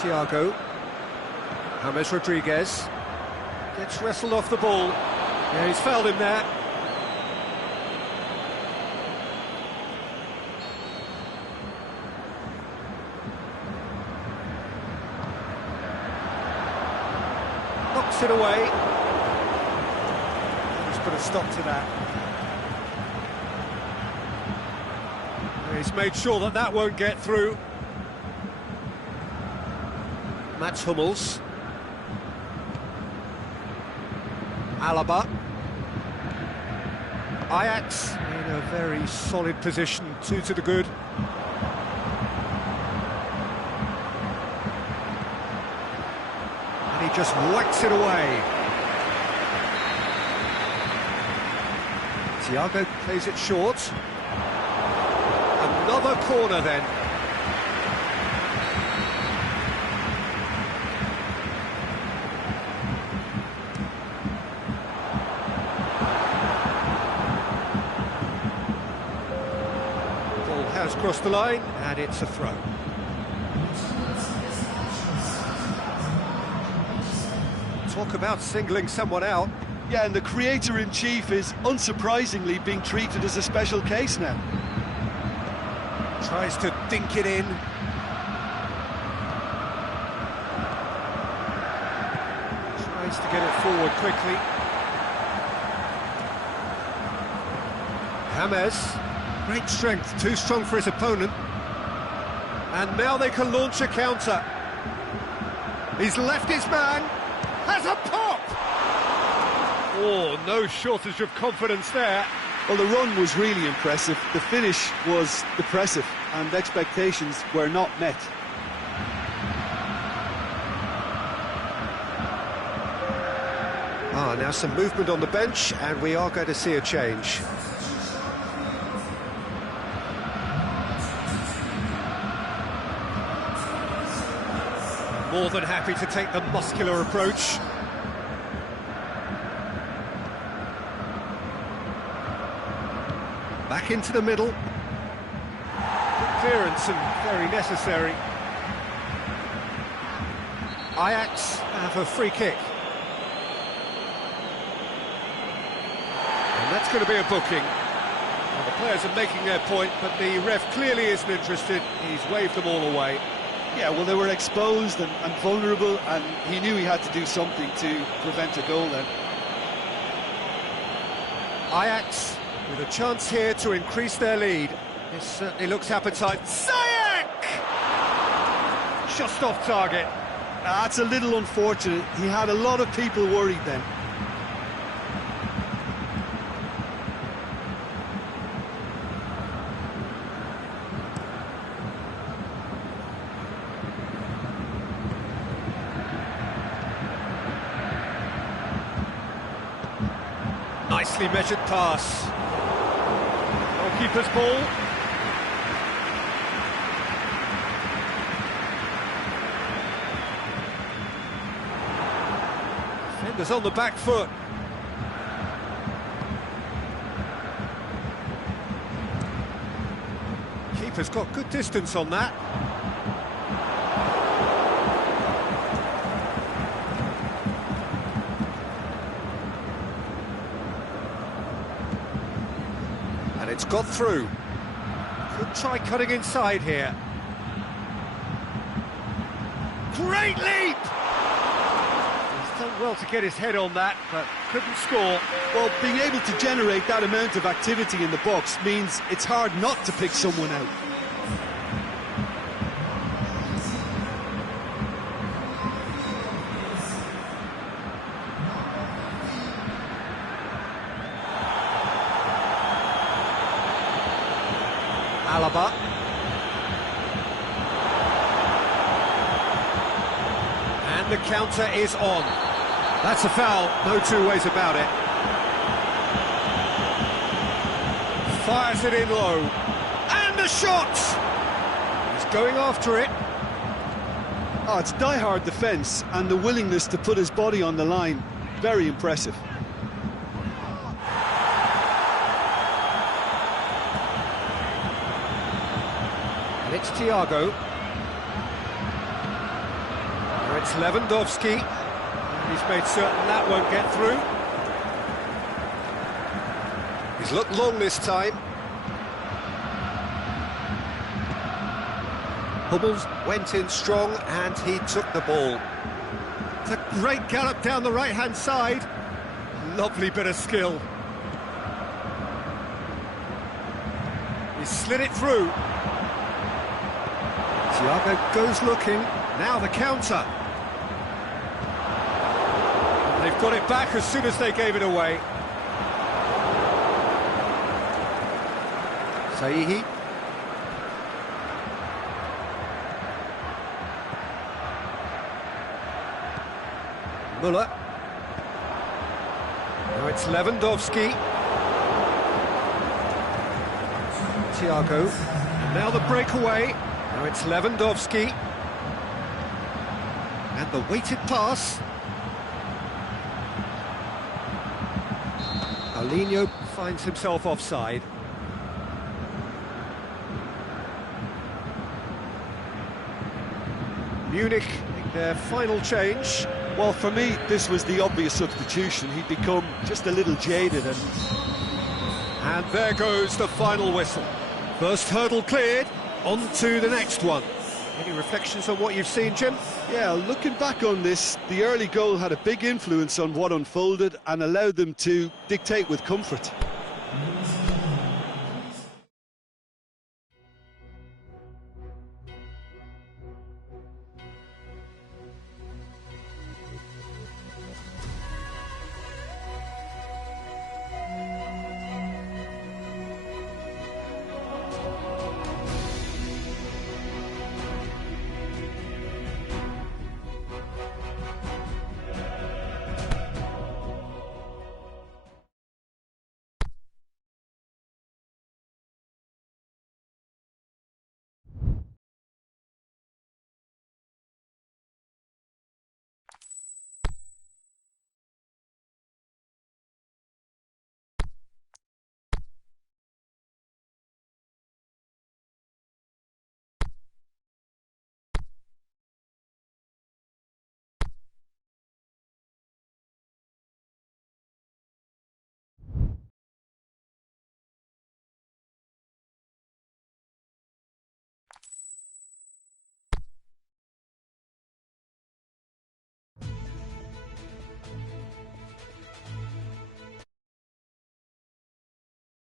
Thiago. James Rodriguez. Gets wrestled off the ball. Yeah, he's fouled him there. Knocks it away. Just put a stop to that. He's made sure that that won't get through. Mats Hummels. Alaba. Ajax in a very solid position, 2 to the good. And he just whacks it away. Thiago plays it short. Another corner then. Has crossed the line, and it's a throw. Talk about singling someone out. Yeah, and the creator-in-chief is unsurprisingly being treated as a special case now. Tries to dink it in. Tries to get it forward quickly. James, great strength, too strong for his opponent. And now they can launch a counter. He's left his man, has a pop! Oh, no shortage of confidence there. Well, the run was really impressive, the finish was depressive, and expectations were not met. Now some movement on the bench, and we are going to see a change. More than happy to take the muscular approach. Back into the middle. Good clearance and very necessary. Ajax have a free kick. And that's going to be a booking. Well, the players are making their point, but the ref clearly isn't interested. He's waved them all away. Yeah, well, they were exposed and vulnerable, and he knew he had to do something to prevent a goal then. Ajax with a chance here to increase their lead. This certainly looks appetite. Ziyech! Just off target. That's a little unfortunate. He had a lot of people worried then. Nicely measured pass. Goalkeeper's ball. Defenders on the back foot. Keeper's got good distance on that. It's got through. Could try cutting inside here. Great leap! He's done well to get his head on that, but couldn't score. Well, being able to generate that amount of activity in the box means it's hard not to pick someone out. Alaba. And the counter is on. That's a foul, no two ways about it. Fires it in low. And the shot! He's going after it. Oh, it's die-hard defence and the willingness to put his body on the line. Very impressive. And it's Thiago. Now it's Lewandowski. And he's made certain that won't get through. He's looked long this time. Hummels went in strong and he took the ball. It's a great gallop down the right-hand side. Lovely bit of skill. He slid it through. Thiago goes looking. Now the counter. They've got it back as soon as they gave it away. Saihi. Müller. Now it's Lewandowski. Thiago. And now the breakaway. Now it's Lewandowski. And the weighted pass. Paulinho finds himself offside. Munich make their final change. Well, for me, this was the obvious substitution. He'd become just a little jaded. And there goes the final whistle. First hurdle cleared, on to the next one. Any reflections on what you've seen, Jim? Yeah, looking back on this, the early goal had a big influence on what unfolded and allowed them to dictate with comfort.